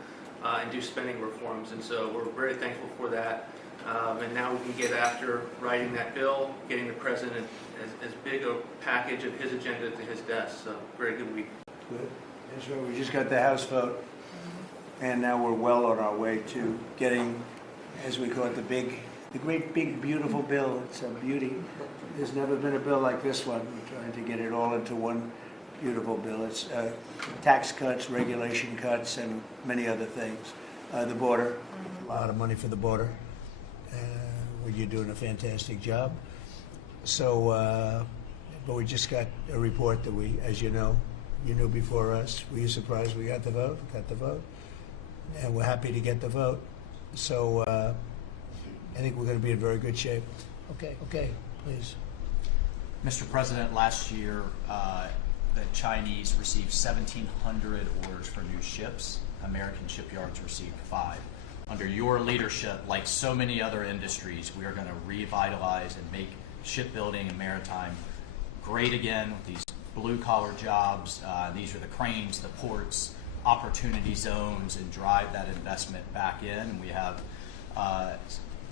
and do spending reforms. And so we're very thankful for that. And now we can get after writing that bill, getting the President as big a package of his agenda to his desk. So very good week. Good. That's right. We just got the House vote, and now we're well on our way to getting, as we call it, the great big beautiful bill. It's a beauty. There's never been a bill like this one. We're trying to get it all into one beautiful bill. It's tax cuts, regulation cuts, and many other things. The border, a lot of money for the border. You're doing a fantastic job. So, but we just got a report that we, as you know, you knew before us. Were you surprised we got the vote? Got the vote. And we're happy to get the vote. So I think we're going to be in very good shape. Okay, please. Mr. President, last year the Chinese received 1,700 orders for new ships. American shipyards received 5. Under your leadership, like so many other industries, we are going to revitalize and make shipbuilding and maritime great again with these blue-collar jobs. These are the cranes, the ports, opportunity zones, and drive that investment back in. And we have,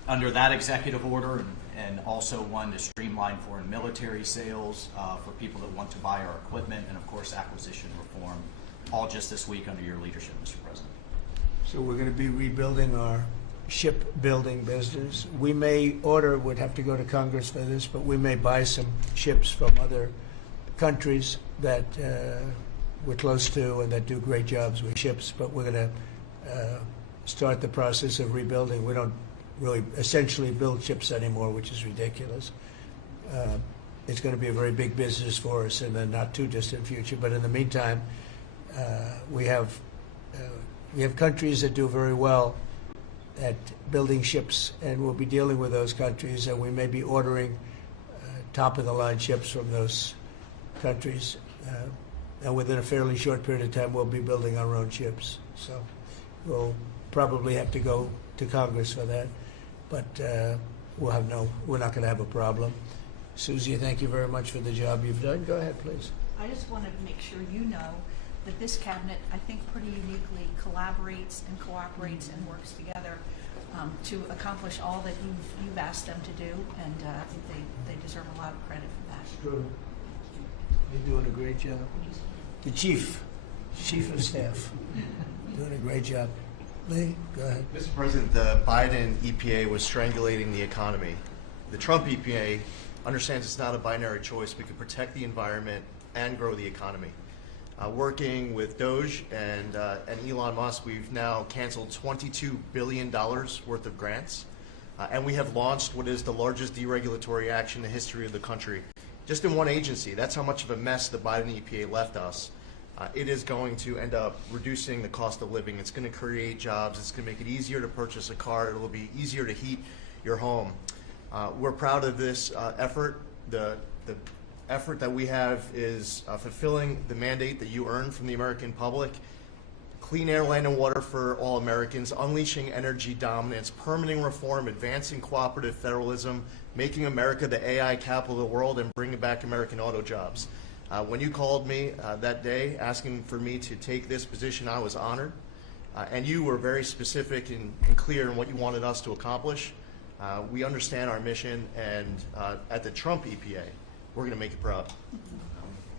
under that executive order, and also one to streamline foreign military sales for people that want to buy our equipment, and of course acquisition reform, all just this week under your leadership, Mr. President. So we're going to be rebuilding our shipbuilding business. We may order, would have to go to Congress for this, but we may buy some ships from other countries that we're close to and that do great jobs with ships, but we're going to start the process of rebuilding. We don't really essentially build ships anymore, which is ridiculous. It's going to be a very big business for us in the not too distant future, but in the meantime, we have countries that do very well at building ships, and we'll be dealing with those countries, and we may be ordering top-of-the-line ships from those countries. And within a fairly short period of time, we'll be building our own ships. So we'll probably have to go to Congress for that, but we're not going to have a problem. Susie, thank you very much for the job you've done. Go ahead, please. I just want to make sure you know that this cabinet, I think, pretty uniquely collaborates and cooperates and works together to accomplish all that you've asked them to do, and I think they deserve a lot of credit for that. True. You're doing a great job. The chief of staff, doing a great job. Lee, go ahead. Mr. President, the Biden EPA was strangulating the economy. The Trump EPA understands it's not a binary choice. We can protect the environment and grow the economy. Working with DOGE and Elon Musk, we've now canceled $22 billion worth of grants, and we have launched what is the largest deregulatory action in the history of the country. Just in one agency. That's how much of a mess the Biden EPA left us. It is going to end up reducing the cost of living. It's going to create jobs. It's going to make it easier to purchase a car. It will be easier to heat your home. We're proud of this effort. The effort that we have is fulfilling the mandate that you earned from the American public. clean air, land, and water for all Americans, unleashing energy dominance, permitting reform, advancing cooperative federalism, making America the AI capital of the world, and bringing back American auto jobs. When you called me that day asking for me to take this position, I was honored. And you were very specific and clear in what you wanted us to accomplish. We understand our mission, and at the Trump EPA, we're going to make you proud.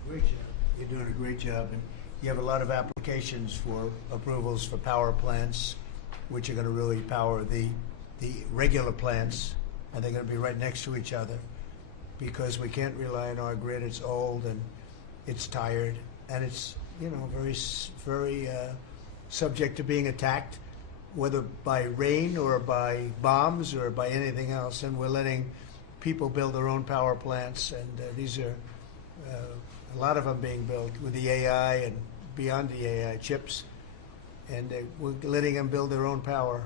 Great job. You're doing a great job. And you have a lot of applications for approvals for power plants, which are going to really power the regular plants, and they're going to be right next to each other because we can't rely on our grid. It's old and it's tired, and it's, you know, very subject to being attacked, whether by rain or by bombs or by anything else. And we're letting people build their own power plants, and these are a lot of them being built with the AI and beyond the AI chips, and we're letting them build their own power,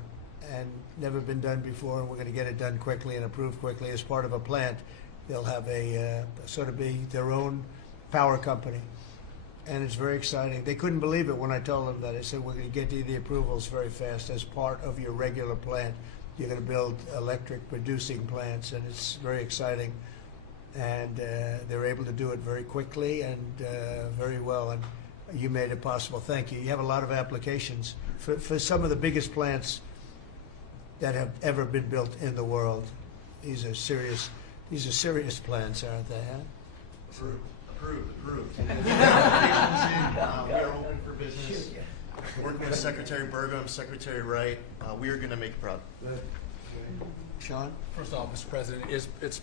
and never been done before, and we're going to get it done quickly and approved quickly as part of a plant. They'll have a sort of be their own power company, and it's very exciting. They couldn't believe it when I told them that. I said, we're going to get you the approvals very fast as part of your regular plant. You're going to build electric producing plants, and it's very exciting. And they're able to do it very quickly and very well, and you made it possible. Thank you. You have a lot of applications for some of the biggest plants that have ever been built in the world. These are serious plants, aren't they? Huh? Approved. We are open for business. Working with Secretary Burgum, Secretary Wright, we are going to make you proud. Good. Sean? First of all, Mr. President, it's